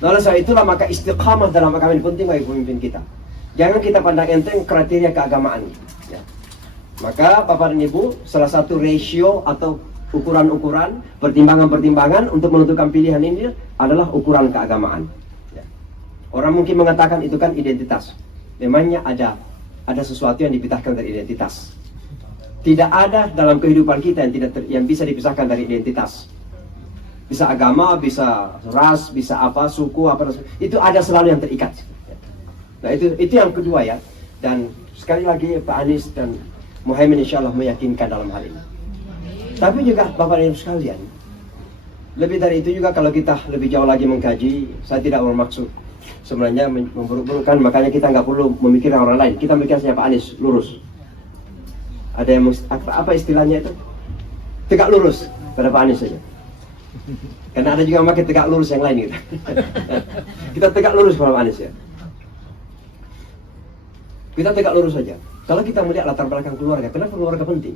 Nah, oleh sebab itulah maka istiqamah dalam agama ini penting bagi pemimpin kita. Jangan kita pandang enteng kriteria keagamaan. Ya. Maka Bapak dan Ibu, salah satu ratio atau ukuran-ukuran, pertimbangan-pertimbangan untuk menentukan pilihan ini adalah ukuran keagamaan. Ya. Orang mungkin mengatakan itu kan identitas. Memangnya ada sesuatu yang dipisahkan dari identitas. Tidak ada dalam kehidupan kita yang bisa dipisahkan dari identitas. Bisa agama, bisa ras, bisa apa, suku, apa, itu ada selalu yang terikat. Nah itu yang kedua ya. Dan sekali lagi Pak Anies dan Muhaimin insya Allah meyakinkan dalam hal ini. Tapi juga Bapak dan Ibu sekalian, lebih dari itu juga kalau kita lebih jauh lagi mengkaji, saya tidak bermaksud sebenarnya memburuk-burukkan, makanya kita nggak perlu memikirkan orang lain. Kita mikirnya Pak Anies, lurus. Ada yang apa istilahnya itu? Tegak lurus pada Pak Anies saja. Karena ada juga memakai tegak lurus yang lain gitu. Kita tegak lurus pada Pak Anies ya. Kita tegak lurus saja. Kalau kita melihat latar belakang keluarga, kenapa keluarga penting?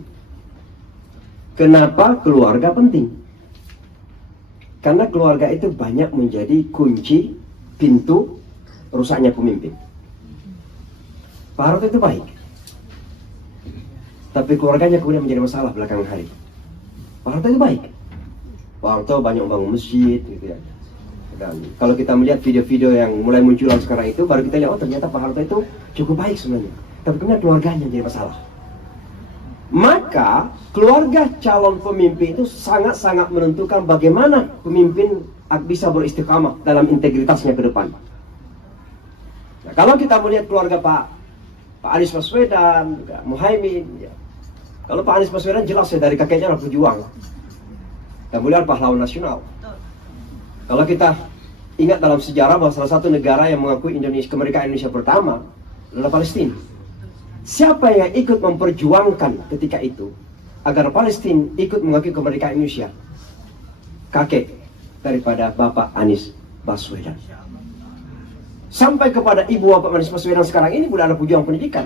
Kenapa keluarga penting? Karena keluarga itu banyak menjadi kunci pintu rusaknya pemimpin. Pak Harto itu baik, tapi keluarganya kemudian menjadi masalah belakangan hari. Pak Harto itu baik. Pak Harto banyak membangun masjid gitu ya. Dan kalau kita melihat video-video yang mulai munculan sekarang itu, baru kita lihat oh ternyata Pak Harto itu cukup baik sebenarnya. Tapi kemudian keluarganya menjadi masalah. Maka keluarga calon pemimpin itu sangat-sangat menentukan bagaimana pemimpin bisa beristiqamah dalam integritasnya ke depan. Nah, kalau kita melihat keluarga Pak Anies Baswedan, Muhaimin, ya. Kalau Pak Anies Baswedan jelas ya dari kakeknya adalah pejuang. Kemudian pahlawan nasional. Kalau kita ingat dalam sejarah bahwa salah satu negara yang mengakui kemerdekaan Indonesia pertama adalah Palestina. Siapa yang ikut memperjuangkan ketika itu agar Palestina ikut mengakui kemerdekaan Indonesia? Kakek daripada Bapak Anies Baswedan. Sampai kepada ibu Bapak Anies Baswedan sekarang ini sudah ada pejuang pendidikan.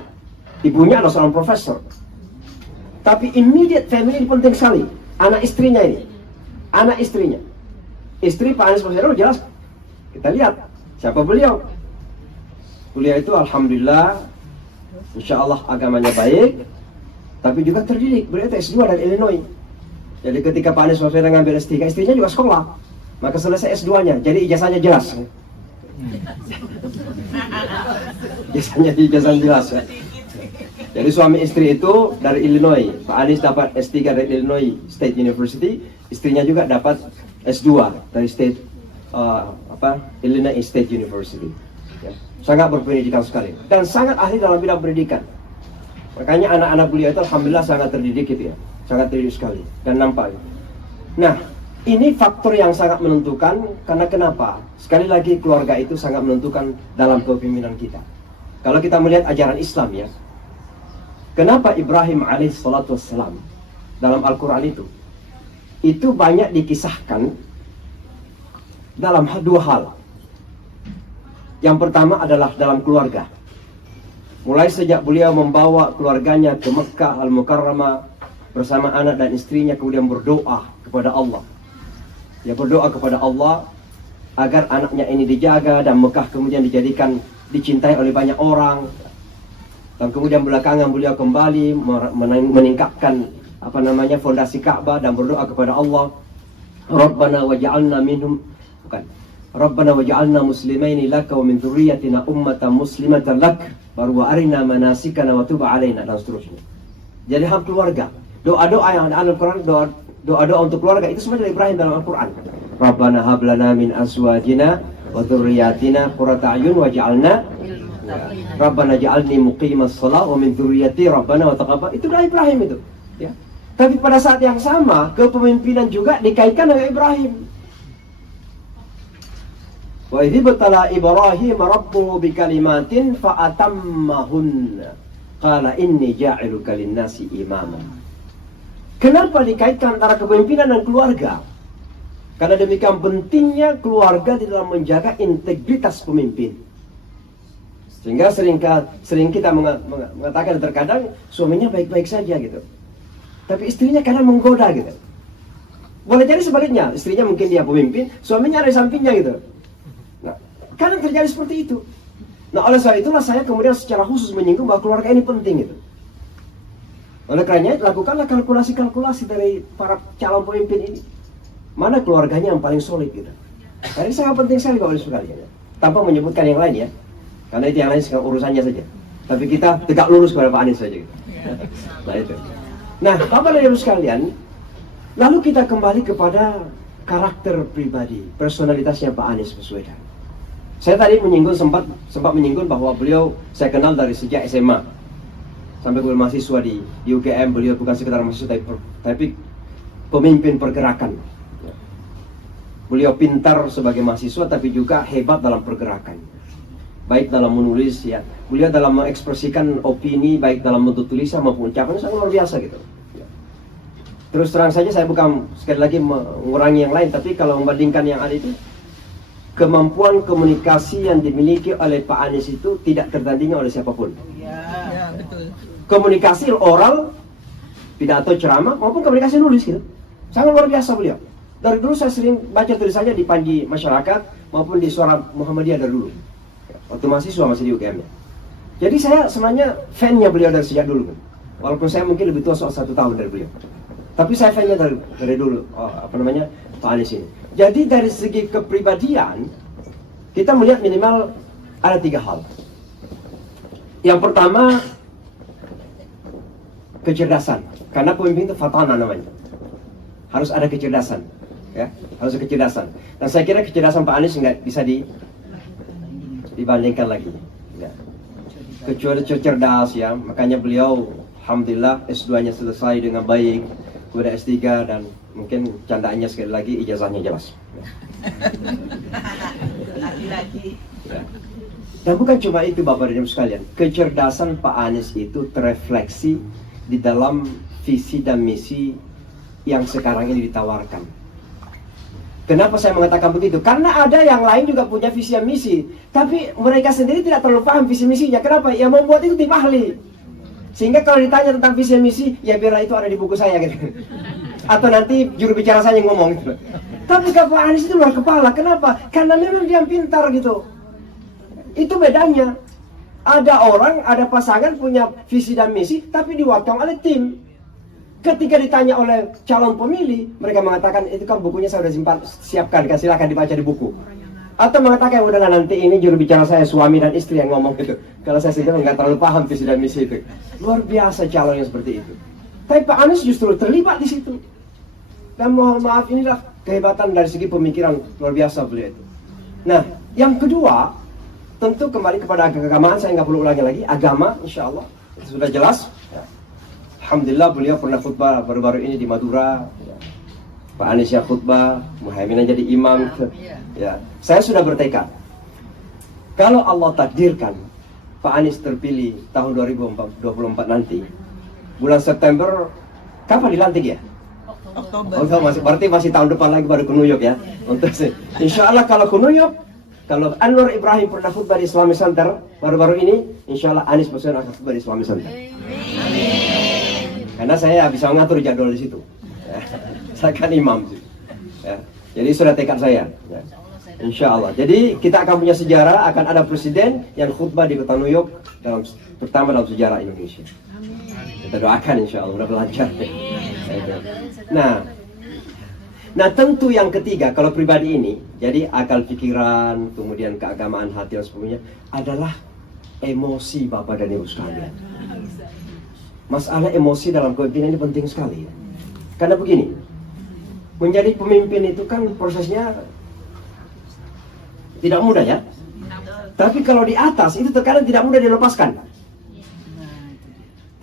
Ibunya adalah seorang profesor. Tapi immediate family ini penting sekali. Anak istrinya ini. Anak istrinya. Istri Pak Anies Baswedan jelas. Kita lihat siapa beliau. Beliau itu alhamdulillah, insya Allah agamanya baik, tapi juga terdidik. Beliau itu S2 dari Illinois. Jadi ketika Pak Anies Baswedan ngambil S3, istrinya juga sekolah. Maka selesai S2-nya, jadi ijazahnya jelas. Ijazahnya jelas. Ya. Jadi suami istri itu dari Illinois. Pak Anies dapat S3 dari Illinois State University, istrinya juga dapat S2 dari Illinois State University. Ya. Sangat berpendidikan sekali dan sangat ahli dalam bidang pendidikan. Makanya anak-anak beliau itu alhamdulillah sangat terdidik gitu ya. Sangat terdidik sekali dan nampak. Nah, ini faktor yang sangat menentukan karena kenapa? Sekali lagi keluarga itu sangat menentukan dalam kepemimpinan kita. Kalau kita melihat ajaran Islam ya. Kenapa Ibrahim alaihissalam dalam Al-Quran itu banyak dikisahkan dalam dua hal. Yang pertama adalah dalam keluarga. Mulai sejak beliau membawa keluarganya ke Mekah Al-Mukarramah bersama anak dan istrinya, kemudian berdoa kepada Allah. Dia berdoa kepada Allah agar anaknya ini dijaga dan Mekah kemudian dicintai oleh banyak orang. Dan kemudian belakangan beliau kembali meningkatkan fondasi Ka'bah dan berdoa kepada Allah. Rabbana waj'alna minhum Rabbana waj'alna muslimaini laka wa min dzurriyyatina ummatan muslimatan lak baru wa arina manasikana wa tub alaina dan seterusnya. Jadi hak keluarga. Doa-doa yang ada dalam Al-Qur'an, doa-doa untuk keluarga itu semua dari Ibrahim dalam Al-Qur'an. Rabbana hab lana min azwajina wa dzurriyyatina qurrata a'yun waj'alna Rabbana ja'alni muqimas shalah wa min dzurriyyati Rabbana wa taqabbal. Itu dari Ibrahim itu, ya. Tapi pada saat yang sama, kepemimpinan juga dikaitkan dengan Ibrahim. Wa idh ibtala Ibrahim rabbuhu bikalimatin fa atammahunna qala inni ja'iluka lin-nasi imama. Kenapa dikaitkan antara kepemimpinan dan keluarga? Karena demikian pentingnya keluarga di dalam menjaga integritas pemimpin. Sehingga sering kita mengatakan terkadang suaminya baik-baik saja gitu. Tapi istrinya kadang menggoda gitu. Boleh jadi sebaliknya, istrinya mungkin dia pemimpin, suaminya ada di sampingnya gitu. Nah, kadang terjadi seperti itu. Nah, oleh sebab itulah saya kemudian secara khusus menyinggung bahwa keluarga ini penting gitu. Oleh karenanya lakukanlah kalkulasi-kalkulasi dari para calon pemimpin ini. Mana keluarganya yang paling solid gitu. Karena ini sangat penting sekali Bapak Ibu sekalian ya. Tanpa menyebutkan yang lain ya. Karena itu yang lain sekarang urusannya saja. Tapi kita tegak lurus kepada Pak Anies saja gitu. Nah itu. Nah, Bapak Ibu sekalian, lalu kita kembali kepada karakter pribadi, personalitasnya Pak Anies Baswedan. Saya tadi sempat menyinggung bahwa beliau saya kenal dari sejak SMA sampai beliau mahasiswa di UGM. Beliau bukan sekedar mahasiswa tapi pemimpin pergerakan. Beliau pintar sebagai mahasiswa tapi juga hebat dalam pergerakan. Baik dalam menulis ya. Beliau dalam mengekspresikan opini baik dalam bentuk tulisan maupun ucapan sangat luar biasa gitu. Terus terang saja saya bukan sekali lagi mengurangi yang lain, tapi kalau membandingkan yang ada itu, kemampuan komunikasi yang dimiliki oleh Pak Anies itu tidak tertandingi oleh siapapun. Ya, betul. Komunikasi oral, pidato ceramah maupun komunikasi nulis gitu. Sangat luar biasa beliau. Dari dulu saya sering baca tulisannya di Panji Masyarakat maupun di Suara Muhammadiyah dari dulu. Waktu mahasiswa masih di UGM. Jadi saya sebenarnya fan-nya beliau dari sejak dulu. Walaupun saya mungkin lebih tua soal 1 tahun dari beliau. Tapi saya fan-nya dari dulu. Pak Anies ini. Jadi dari segi kepribadian kita melihat minimal ada 3 hal. Yang pertama kecerdasan. Karena pemimpin itu fatana namanya. Harus ada kecerdasan. Ya, harus ada kecerdasan. Dan saya kira kecerdasan Pak Anies nggak bisa dibandingkan lagi. Ya. Kecuali cerdas ya, makanya beliau alhamdulillah S2-nya selesai dengan baik, kemudian S3 dan mungkin candaannya sekali lagi ijazahnya jelas. Ya. Dan bukan cuma itu Bapak dan Ibu sekalian, kecerdasan Pak Anies itu terefleksi di dalam visi dan misi yang sekarang ini ditawarkan. Kenapa saya mengatakan begitu? Karena ada yang lain juga punya visi dan misi, tapi mereka sendiri tidak terlalu paham visi misinya. Kenapa? Yang membuat itu tim ahli. Sehingga kalau ditanya tentang visi dan misi, ya biarlah itu ada di buku saya gitu. Atau nanti juru bicara saya yang ngomong gitu. Tapi Pak Anies itu luar kepala. Kenapa? Karena memang dia pintar gitu. Itu bedanya. Ada orang, ada pasangan punya visi dan misi, tapi diwakilkan oleh tim. Ketika ditanya oleh calon pemilih, mereka mengatakan, itu kan bukunya saya sudah siapkan, silakan dibaca di buku. Atau mengatakan, udahlah nanti ini juru bicara saya, suami dan istri yang ngomong gitu. Kalau saya sendiri nggak terlalu paham visi dan misi itu. Luar biasa calon yang seperti itu. Tapi Pak Anies justru terlibat di situ. Dan mohon maaf, inilah kehebatan dari segi pemikiran luar biasa beliau itu. Nah, yang kedua, tentu kembali kepada keagamaan, saya nggak perlu ulangi lagi. Agama, insya Allah, itu sudah jelas. Ya. Alhamdulillah beliau pernah khutbah baru-baru ini di Madura. Ya. Pak Anies yang khutbah, Muhaimin jadi imam. Ya. Saya sudah bertekad. Kalau Allah takdirkan Pak Anies terpilih tahun 2024 nanti, bulan September, kapan dilantik ya? Oktober. Berarti masih tahun depan lagi baru ke New York ya. Untuk insya Allah kalau ke New York, kalau Anwar Ibrahim pernah khutbah di Islamic Center baru-baru ini, insya Allah Anies pasti akan khutbah di Islamic Center. Karena saya bisa mengatur jadwal di situ. Ya. Saya kan imam sih. Ya. Jadi sudah tekad saya. Ya. Insya Allah. Jadi kita akan punya sejarah, akan ada presiden yang khutbah di kota New York pertama dalam sejarah Indonesia. Kita doakan insya Allah mudah lancar. Nah tentu yang ketiga kalau pribadi ini, jadi akal pikiran, kemudian keagamaan hati dan sebagainya adalah emosi Bapak dan Ibu sekalian. Masalah emosi dalam kepemimpinan ini penting sekali. Karena begini, menjadi pemimpin itu kan prosesnya tidak mudah ya. Tapi kalau di atas itu terkadang tidak mudah dilepaskan.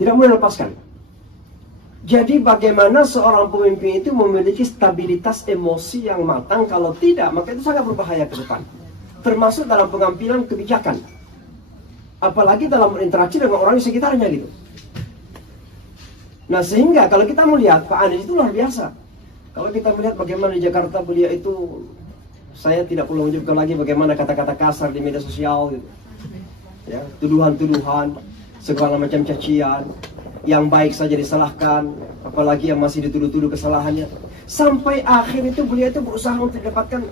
Tidak mudah dilepaskan. Jadi bagaimana seorang pemimpin itu memiliki stabilitas emosi yang matang? Kalau tidak, maka itu sangat berbahaya ke depan. Termasuk dalam pengambilan kebijakan. Apalagi dalam berinteraksi dengan orang di sekitarnya gitu. Nah sehingga kalau kita melihat Pak Anies itu luar biasa. Kalau kita melihat bagaimana di Jakarta beliau itu, saya tidak perlu menyebutkan lagi bagaimana kata-kata kasar di media sosial gitu. Ya, tuduhan-tuduhan, segala macam cacian, yang baik saja disalahkan, apalagi yang masih dituduh-tuduh kesalahannya. Sampai akhir itu beliau itu berusaha untuk mendapatkan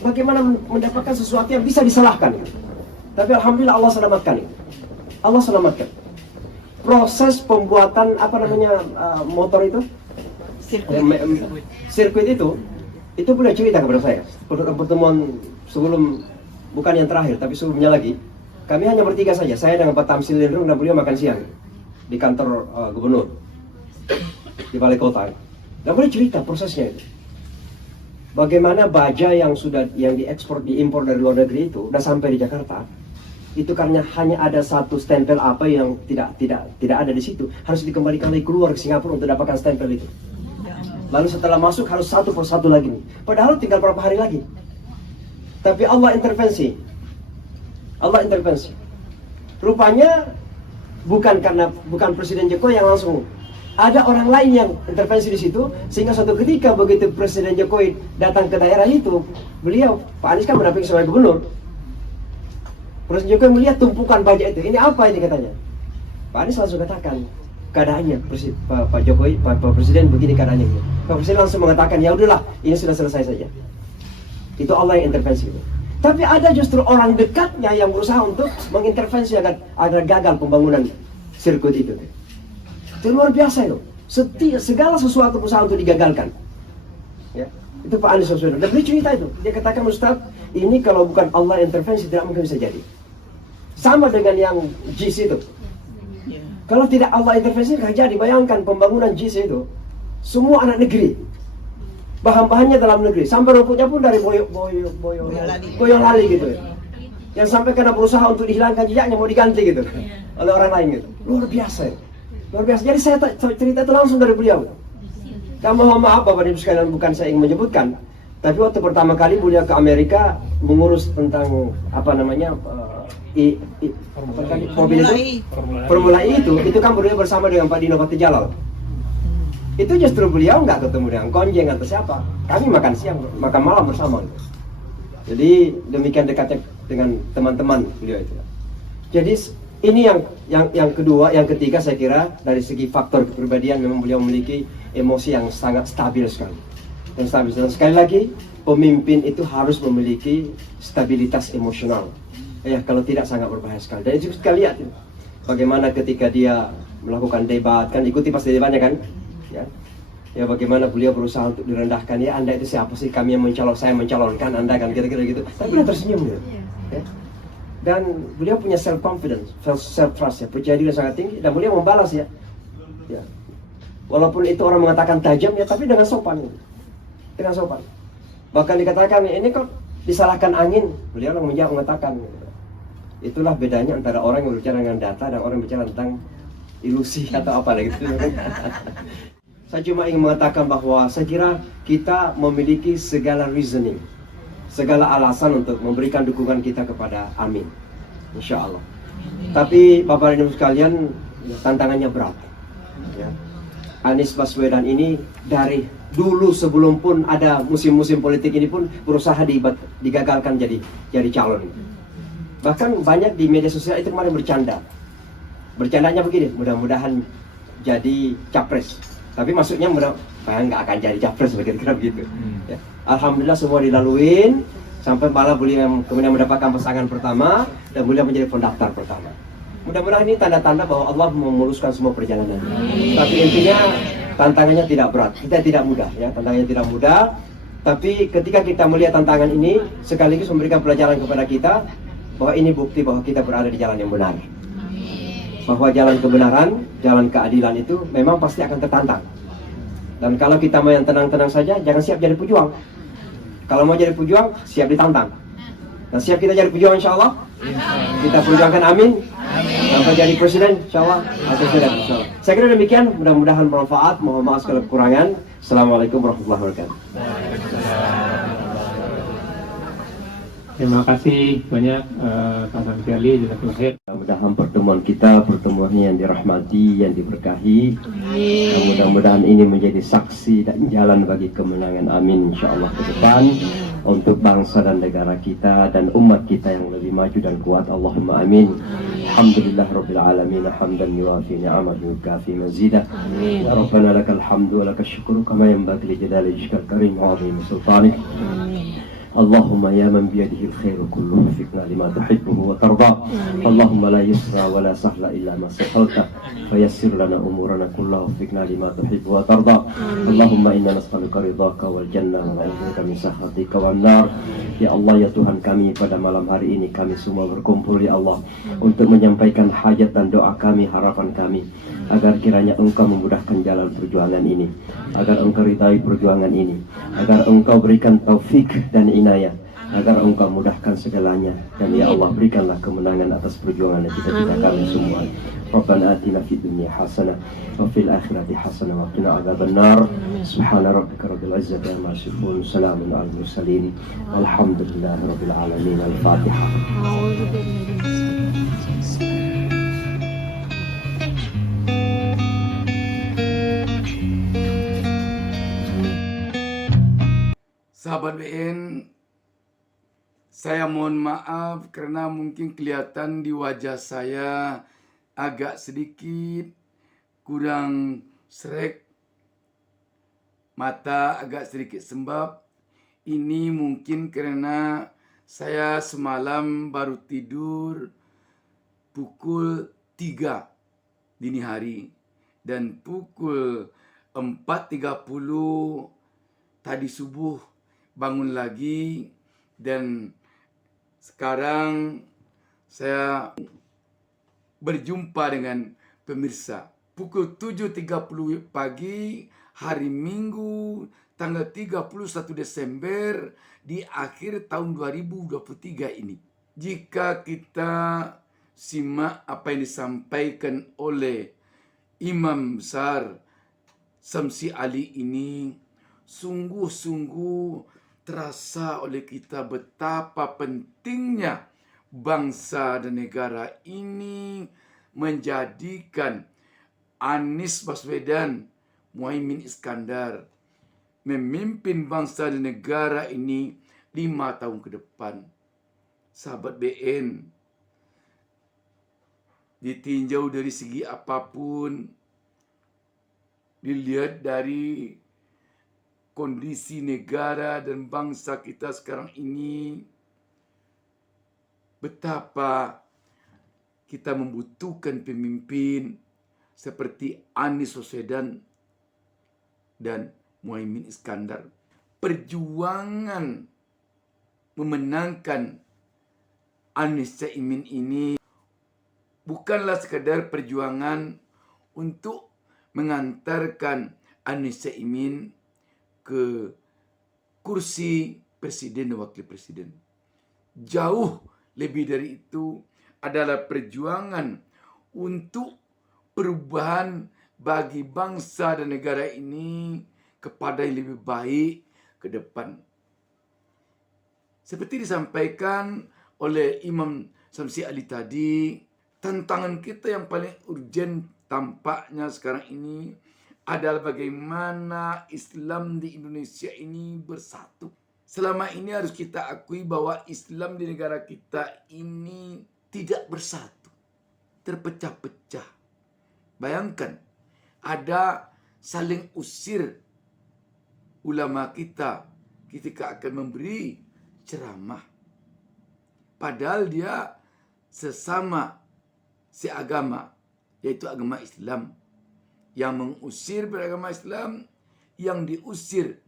bagaimana mendapatkan sesuatu yang bisa disalahkan. Tapi alhamdulillah Allah selamatkan. Allah selamatkan. Proses pembuatan motor itu, sirkuit itu beliau cerita kepada saya. Pertemuan sebelum, bukan yang terakhir, tapi sebelumnya lagi. Kami hanya bertiga saja, saya dengan Pak Tamsil Lindrung dan beliau makan siang di kantor gubernur di balai kota. Dan beliau cerita prosesnya itu. Bagaimana baja yang diimpor dari luar negeri itu udah sampai di Jakarta. Itu karena hanya ada satu stempel apa yang tidak ada di situ, harus dikembalikan lagi keluar ke Singapura untuk dapatkan stempel itu. Lalu setelah masuk harus satu persatu lagi. Padahal tinggal beberapa hari lagi. Tapi Allah intervensi. Rupanya bukan Presiden Jokowi yang langsung, ada orang lain yang intervensi di situ, sehingga suatu ketika begitu Presiden Jokowi datang ke daerah itu, beliau Pak Anies kan mendampingi sebagai gubernur. Presiden Jokowi melihat tumpukan baja itu, ini apa ini katanya? Pak Anies langsung katakan keadaannya, Pak Jokowi, Pak Presiden begini keadaannya. Pak Presiden langsung mengatakan ya udahlah, ini sudah selesai saja. Itu Allah yang intervensi. Tapi ada justru orang dekatnya yang berusaha untuk mengintervensi agar gagal pembangunan sirkuit itu. Itu luar biasa itu. Segala sesuatu berusaha untuk digagalkan. Ya, itu Pak Anies Baswedan. Dan beliau cerita itu. Dia katakan, Ustaz, ini kalau bukan Allah intervensi tidak mungkin bisa jadi. Sama dengan yang JIS itu. Kalau tidak Allah intervensi tidak jadi. Bayangkan pembangunan JIS itu, semua anak negeri. Bahan-bahannya dalam negeri, sampai rumputnya pun dari Boyolali gitu. Yang sampai karena berusaha untuk dihilangkan jejaknya mau diganti gitu oleh orang lain gitu. Luar biasa. Luar biasa. Jadi saya cerita itu langsung dari beliau. Dan mohon maaf Bapak Ibu sekalian, bukan saya ingin menyebutkan, tapi waktu pertama kali beliau ke Amerika, mengurus tentang apa namanya apa tadi, mobil itu Formula E itu kan beliau bersama dengan Pak Dino Patijalal. Itu justru beliau nggak ketemu dengan Konjeng atau siapa. Kami makan siang, makan malam bersama. Jadi demikian dekatnya dengan teman-teman beliau itu. Jadi ini yang kedua, yang ketiga saya kira dari segi faktor kepribadian memang beliau memiliki emosi yang sangat stabil sekali. Dan stabil. Dan sekali lagi pemimpin itu harus memiliki stabilitas emosional. Ya, kalau tidak sangat berbahaya sekali. Dan itu kita lihat bagaimana ketika dia melakukan debat, kan ikuti pasti debatnya kan? Ya bagaimana beliau berusaha untuk direndahkan, ya Anda itu siapa sih, kami yang saya mencalonkan Anda, kan kira-kira gitu. Tapi beliau tersenyum gitu. Ya. Dan beliau punya self confidence, self trust, ya, percaya diri sangat tinggi, dan beliau membalas ya. Walaupun itu orang mengatakan tajam ya, tapi dengan sopan, dengan sopan. Bahkan dikatakan ini kok disalahkan angin, beliau mengatakan. Itulah bedanya antara orang yang berbicara dengan data dan orang yang bicara tentang ilusi atau apa gitu. Saya cuma ingin mengatakan bahwa saya kira kita memiliki segala reasoning, segala alasan untuk memberikan dukungan kita kepada Amin, insya Allah. Tapi Bapak dan Ibu sekalian, tantangannya berat. Ya. Anies Baswedan ini dari dulu sebelum pun ada musim-musim politik ini pun berusaha digagalkan jadi calon. Bahkan banyak di media sosial itu kemarin bercandanya begini, mudah-mudahan jadi capres. Tapi maksudnya nggak akan jadi capres, kira-kira begitu. Ya. Alhamdulillah semua dilaluin sampai malah beliau kemudian mendapatkan pasangan pertama dan beliau menjadi pendaftar pertama. Mudah-mudahan ini tanda-tanda bahwa Allah memuluskan semua perjalanan. Tapi intinya tantangannya tidak berat, kita tidak mudah ya, tantangannya tidak mudah. Tapi ketika kita melihat tantangan ini sekaligus memberikan pelajaran kepada kita bahwa ini bukti bahwa kita berada di jalan yang benar. Bahwa jalan kebenaran, jalan keadilan itu memang pasti akan tertantang. Dan kalau kita mau yang tenang-tenang saja, jangan siap jadi pejuang. Kalau mau jadi pejuang, siap ditantang. Dan siap kita jadi pejuang insya Allah. Kita perjuangkan amin. Sampai jadi presiden insya Allah. Saya kira demikian, mudah-mudahan bermanfaat. Mohon maaf segala kekurangan. Assalamualaikum warahmatullahi wabarakatuh. Terima kasih banyak Pak Samsi Ali, jazakallahu khair. Mudah-mudahan pertemuan kita, pertemuan yang dirahmati, yang diberkahi. Dan mudah-mudahan ini menjadi saksi dan jalan bagi kemenangan amin insyaAllah ke depan. Untuk bangsa dan negara kita dan umat kita yang lebih maju dan kuat. Allahumma amin. Alhamdulillah Rabbil Alamin. Hamdan yuafi ni'amahu kafi mazidah. Ya Rabbana lakal hamdu wa lakal syukru kama yanbaghi li jalali wajhikal karim wa 'azimi sultanik. اللهم يا من بيده الخير كله وفقنا لما تحبه وترضى اللهم لا يسر ولا سهل إلا ما سهلته فيسر لنا أمورنا كلها وفقنا لما تحب وترضى اللهم إنا نسألك رضاك والجنة ونعوذ بك من سخطك والنار. Ya Allah, ya Tuhan kami, pada malam hari ini kami semua berkumpul ya Allah untuk menyampaikan hajat dan doa kami, harapan kami agar kiranya Engkau memudahkan jalan perjuangan ini, agar Engkau ridai perjuangan ini, agar Engkau berikan taufik dan inayah, agar Engkau mudahkan segalanya, dan ya Allah berikanlah kemenangan atas perjuangan kita kami semua. Rabbana atina fid dunya hasanah wa fil akhirati hasanah wa qina adzabannar. Subhana rabbika rabbil izzati amma yasifun, salamun alal mursalin, walhamdulillahi rabbil alamin. Al-Fatihah. Sahabat BN, saya mohon maaf karena mungkin kelihatan di wajah saya agak sedikit kurang srek, mata agak sedikit sembab. Ini mungkin karena saya semalam baru tidur pukul 3 dini hari dan pukul 4.30 tadi subuh bangun lagi, dan sekarang saya berjumpa dengan pemirsa pukul 7.30 pagi hari Minggu tanggal 31 Desember di akhir tahun 2023 ini. Jika kita simak apa yang disampaikan oleh Imam Besar Samsi Ali ini, sungguh-sungguh terasa oleh kita betapa pentingnya bangsa dan negara ini menjadikan Anies Baswedan, Muhaimin Iskandar memimpin bangsa dan negara ini 5 tahun ke depan. Sahabat BN, ditinjau dari segi apapun, dilihat dari kondisi negara dan bangsa kita sekarang ini, betapa kita membutuhkan pemimpin seperti Anies Baswedan dan Muhaimin Iskandar. Perjuangan memenangkan Anies Caimin ini bukanlah sekadar perjuangan untuk mengantarkan Anies Caimin ke kursi presiden dan wakil presiden. Jauh lebih dari itu adalah perjuangan untuk perubahan bagi bangsa dan negara ini kepada yang lebih baik ke depan. Seperti disampaikan oleh Imam Samsi Ali tadi, tantangan kita yang paling urgent tampaknya sekarang ini adalah bagaimana Islam di Indonesia ini bersatu. Selama ini harus kita akui bahwa Islam di negara kita ini tidak bersatu, terpecah-pecah. Bayangkan, ada saling usir ulama kita ketika akan memberi ceramah. Padahal dia sesama seagama, yaitu agama Islam. Yang mengusir beragama Islam, yang diusir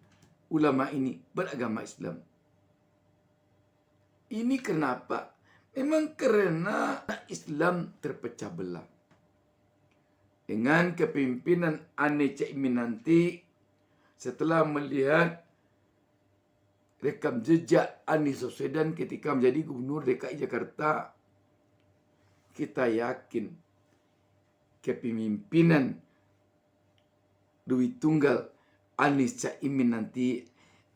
ulama ini beragama Islam. Ini kenapa? Memang karena Islam terpecah belah. Dengan kepimpinan Anies Caimin nanti, setelah melihat rekam jejak Anies Baswedan ketika menjadi Gubernur DKI Jakarta, kita yakin kepemimpinan Dwi Tunggal Anies Caimin nanti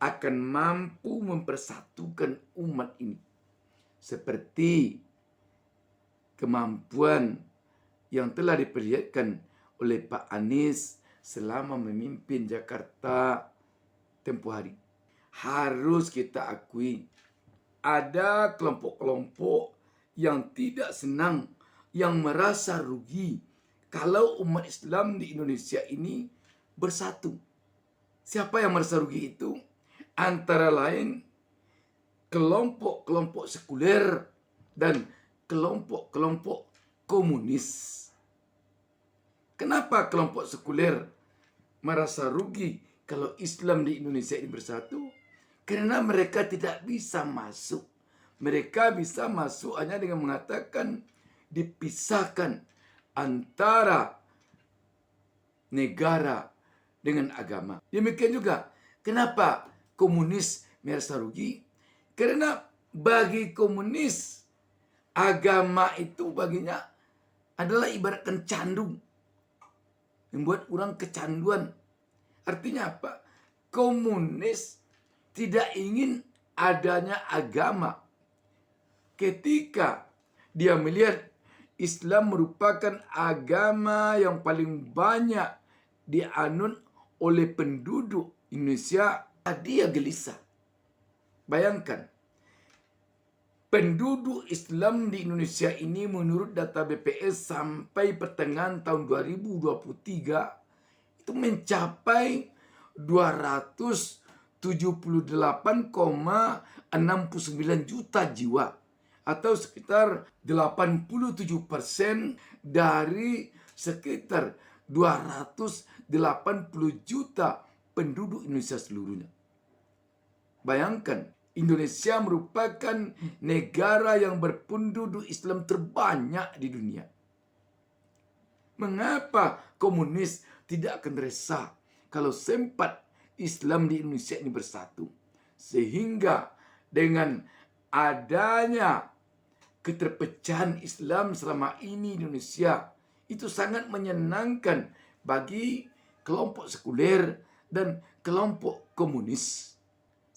akan mampu mempersatukan umat ini. Seperti kemampuan yang telah diperlihatkan oleh Pak Anies selama memimpin Jakarta tempoh hari. Harus kita akui, ada kelompok-kelompok yang tidak senang, yang merasa rugi kalau umat Islam di Indonesia ini bersatu. Siapa yang merasa rugi itu? Antara lain kelompok-kelompok sekuler dan kelompok-kelompok komunis. Kenapa kelompok sekuler merasa rugi kalau Islam di Indonesia ini bersatu? Karena mereka tidak bisa masuk. Mereka bisa masuk hanya dengan mengatakan dipisahkan antara negara dengan agama. Demikian juga, kenapa komunis merasa rugi? Karena bagi komunis, agama itu baginya adalah ibaratkan candu. Membuat orang kecanduan. Artinya apa? Komunis tidak ingin adanya agama. Ketika dia melihat Islam merupakan agama yang paling banyak dianut oleh penduduk Indonesia, dia gelisah. Bayangkan, penduduk Islam di Indonesia ini menurut data BPS sampai pertengahan tahun 2023 itu mencapai 278,69 juta jiwa, atau sekitar 87% dari sekitar 280 juta penduduk Indonesia seluruhnya. Bayangkan, Indonesia merupakan negara yang berpenduduk Islam terbanyak di dunia. Mengapa komunis tidak akan resah kalau sempat Islam di Indonesia ini bersatu? Sehingga dengan adanya keterpecahan Islam selama ini di Indonesia, itu sangat menyenangkan bagi kelompok sekuler dan kelompok komunis.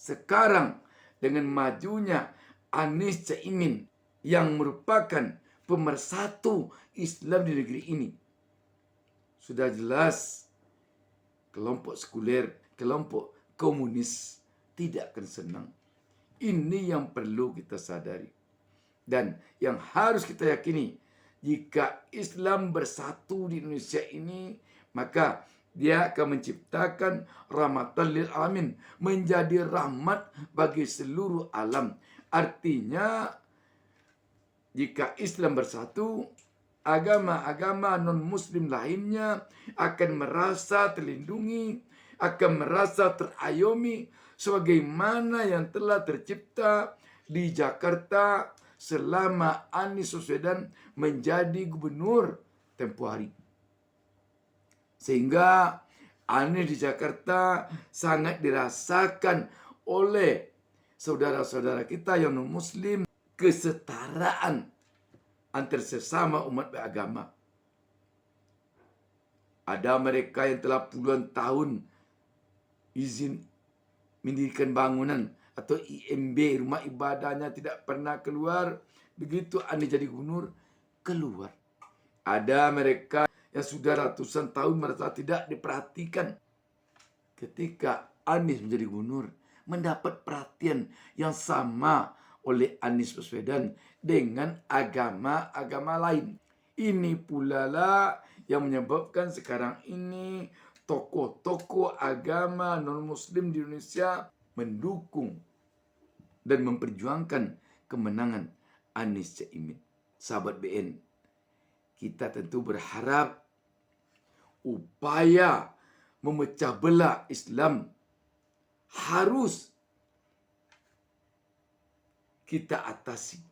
Sekarang dengan majunya Anies Caimin yang merupakan pemersatu Islam di negeri ini, sudah jelas kelompok sekuler, kelompok komunis tidak akan senang. Ini yang perlu kita sadari. Dan yang harus kita yakini, jika Islam bersatu di Indonesia ini, maka dia akan menciptakan rahmatan lil alamin, menjadi rahmat bagi seluruh alam. Artinya, jika Islam bersatu, agama-agama non-muslim lainnya akan merasa terlindungi, akan merasa terayomi, sebagaimana yang telah tercipta di Jakarta selama Anies Baswedan menjadi gubernur tempoh hari. Sehingga Anies di Jakarta sangat dirasakan oleh saudara-saudara kita yang non-muslim, kesetaraan antar sesama umat beragama. Ada mereka yang telah puluhan tahun izin mendirikan bangunan atau IMB, rumah ibadahnya tidak pernah keluar. Begitu Anies jadi gubernur, keluar. Ada mereka yang sudah ratusan tahun merasa tidak diperhatikan. Ketika Anies menjadi gubernur, mendapat perhatian yang sama oleh Anies Baswedan dengan agama-agama lain. Ini pula lah yang menyebabkan sekarang ini tokoh-tokoh agama non-muslim di Indonesia mendukung dan memperjuangkan kemenangan Anies Caimin. Sahabat BN, kita tentu berharap upaya memecah belah Islam harus kita atasi.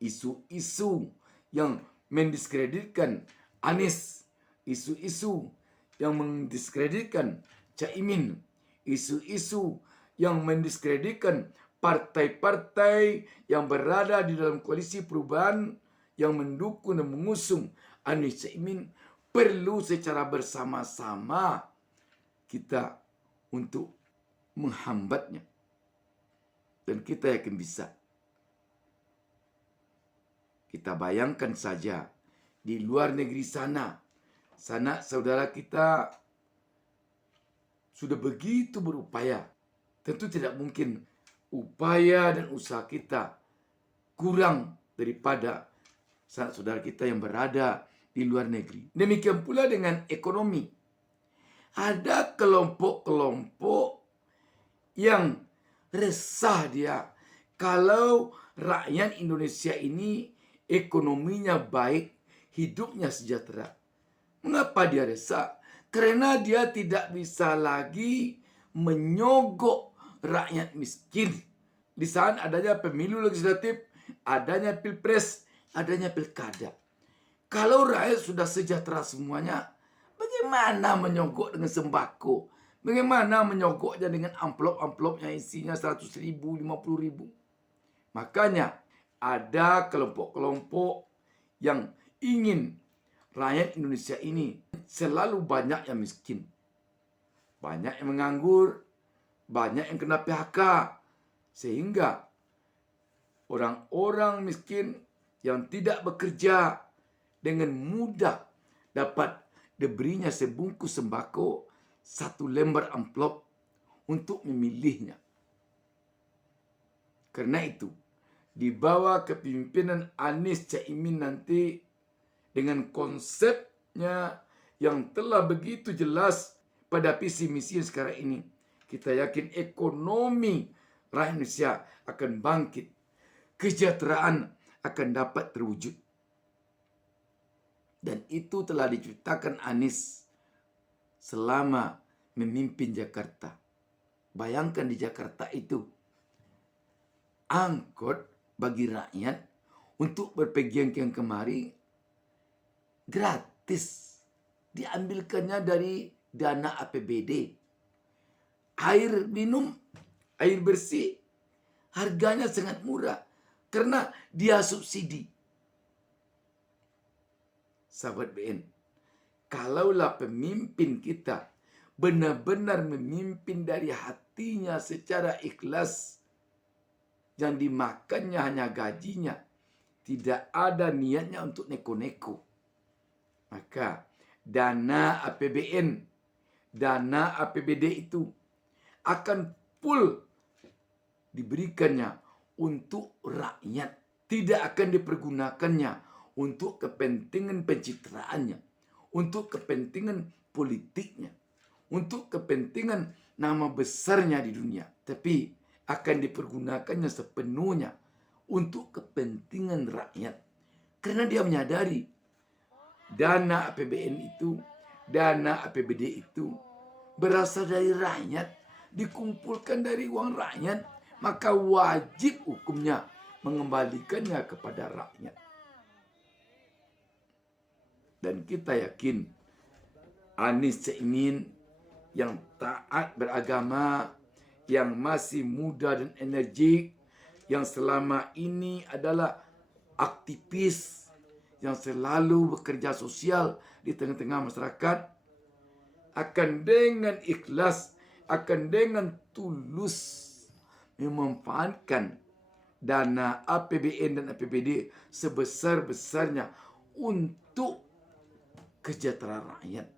Isu-isu yang mendiskreditkan Anies, isu-isu yang mendiskreditkan Caimin, isu-isu yang mendiskreditkan partai-partai yang berada di dalam koalisi perubahan yang mendukung dan mengusung Anies Caimin, perlu secara bersama-sama kita untuk menghambatnya. Dan kita yakin bisa. Kita bayangkan saja di luar negeri sana, sanak saudara kita sudah begitu berupaya. Tentu tidak mungkin upaya dan usaha kita kurang daripada sanak saudara kita yang berada di luar negeri. Demikian pula dengan ekonomi. Ada kelompok-kelompok yang resah dia kalau rakyat Indonesia ini ekonominya baik, hidupnya sejahtera. Mengapa dia resah? Karena dia tidak bisa lagi menyogok rakyat miskin. Di saat adanya pemilu legislatif, adanya pilpres, adanya pilkada. Kalau rakyat sudah sejahtera semuanya, bagaimana menyogok dengan sembako? Bagaimana menyogoknya dengan amplop-amplop yang isinya 100.000, 50.000? Makanya ada kelompok-kelompok yang ingin rakyat Indonesia ini selalu banyak yang miskin. Banyak yang menganggur, banyak yang kena PHK. Sehingga orang-orang miskin yang tidak bekerja dengan mudah dapat diberinya sebungkus sembako, 1 lembar amplop untuk memilihnya. Karena itu, di bawah kepemimpinan Anies Caimin nanti, dengan konsepnya yang telah begitu jelas pada visi misi sekarang ini, kita yakin ekonomi rakyat Indonesia akan bangkit, kesejahteraan akan dapat terwujud. Dan itu telah diceritakan Anies selama memimpin Jakarta. Bayangkan di Jakarta itu, angkot bagi rakyat untuk berpergian kemari gratis. Diambilkannya dari dana APBD. Air minum, air bersih, harganya sangat murah karena dia subsidi. Sahabat BN, kalaulah pemimpin kita benar-benar memimpin dari hatinya secara ikhlas, yang dimakannya hanya gajinya, tidak ada niatnya untuk neko-neko, maka dana APBN, dana APBD itu akan full diberikannya untuk rakyat. Tidak akan dipergunakannya untuk kepentingan pencitraannya, untuk kepentingan politiknya, untuk kepentingan nama besarnya di dunia. Tapi akan dipergunakannya sepenuhnya untuk kepentingan rakyat. Karena dia menyadari dana APBN itu, dana APBD itu berasal dari rakyat, dikumpulkan dari uang rakyat, maka wajib hukumnya mengembalikannya kepada rakyat. Dan kita yakin Anies Caimin yang taat beragama, yang masih muda dan energik, yang selama ini adalah aktivis, yang selalu bekerja sosial di tengah-tengah masyarakat, akan dengan ikhlas, akan dengan tulus memanfaatkan dana APBN dan APBD sebesar-besarnya untuk kesejahteraan rakyat.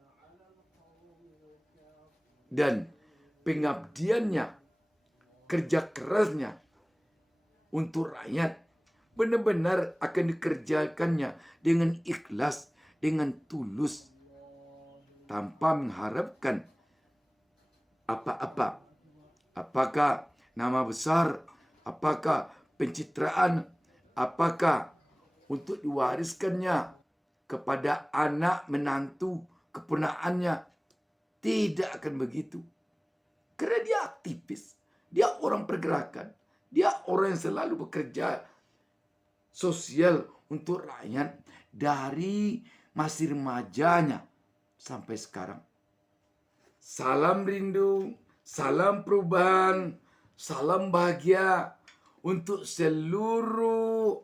Dan pengabdiannya, kerja kerasnya untuk rakyat benar-benar akan dikerjakannya dengan ikhlas, dengan tulus, tanpa mengharapkan apa-apa. Apakah nama besar, apakah pencitraan, apakah untuk diwariskannya kepada anak, menantu, keponakannya. Tidak akan begitu. Karena dia aktivis, dia orang pergerakan, dia orang yang selalu bekerja sosial untuk rakyat dari masih remajanya sampai sekarang. Salam rindu, salam perubahan, salam bahagia untuk seluruh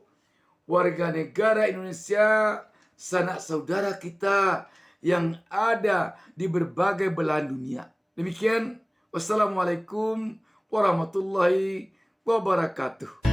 warga negara Indonesia, sanak saudara kita yang ada di berbagai belahan dunia. Demikian, wassalamualaikum warahmatullahi wabarakatuh.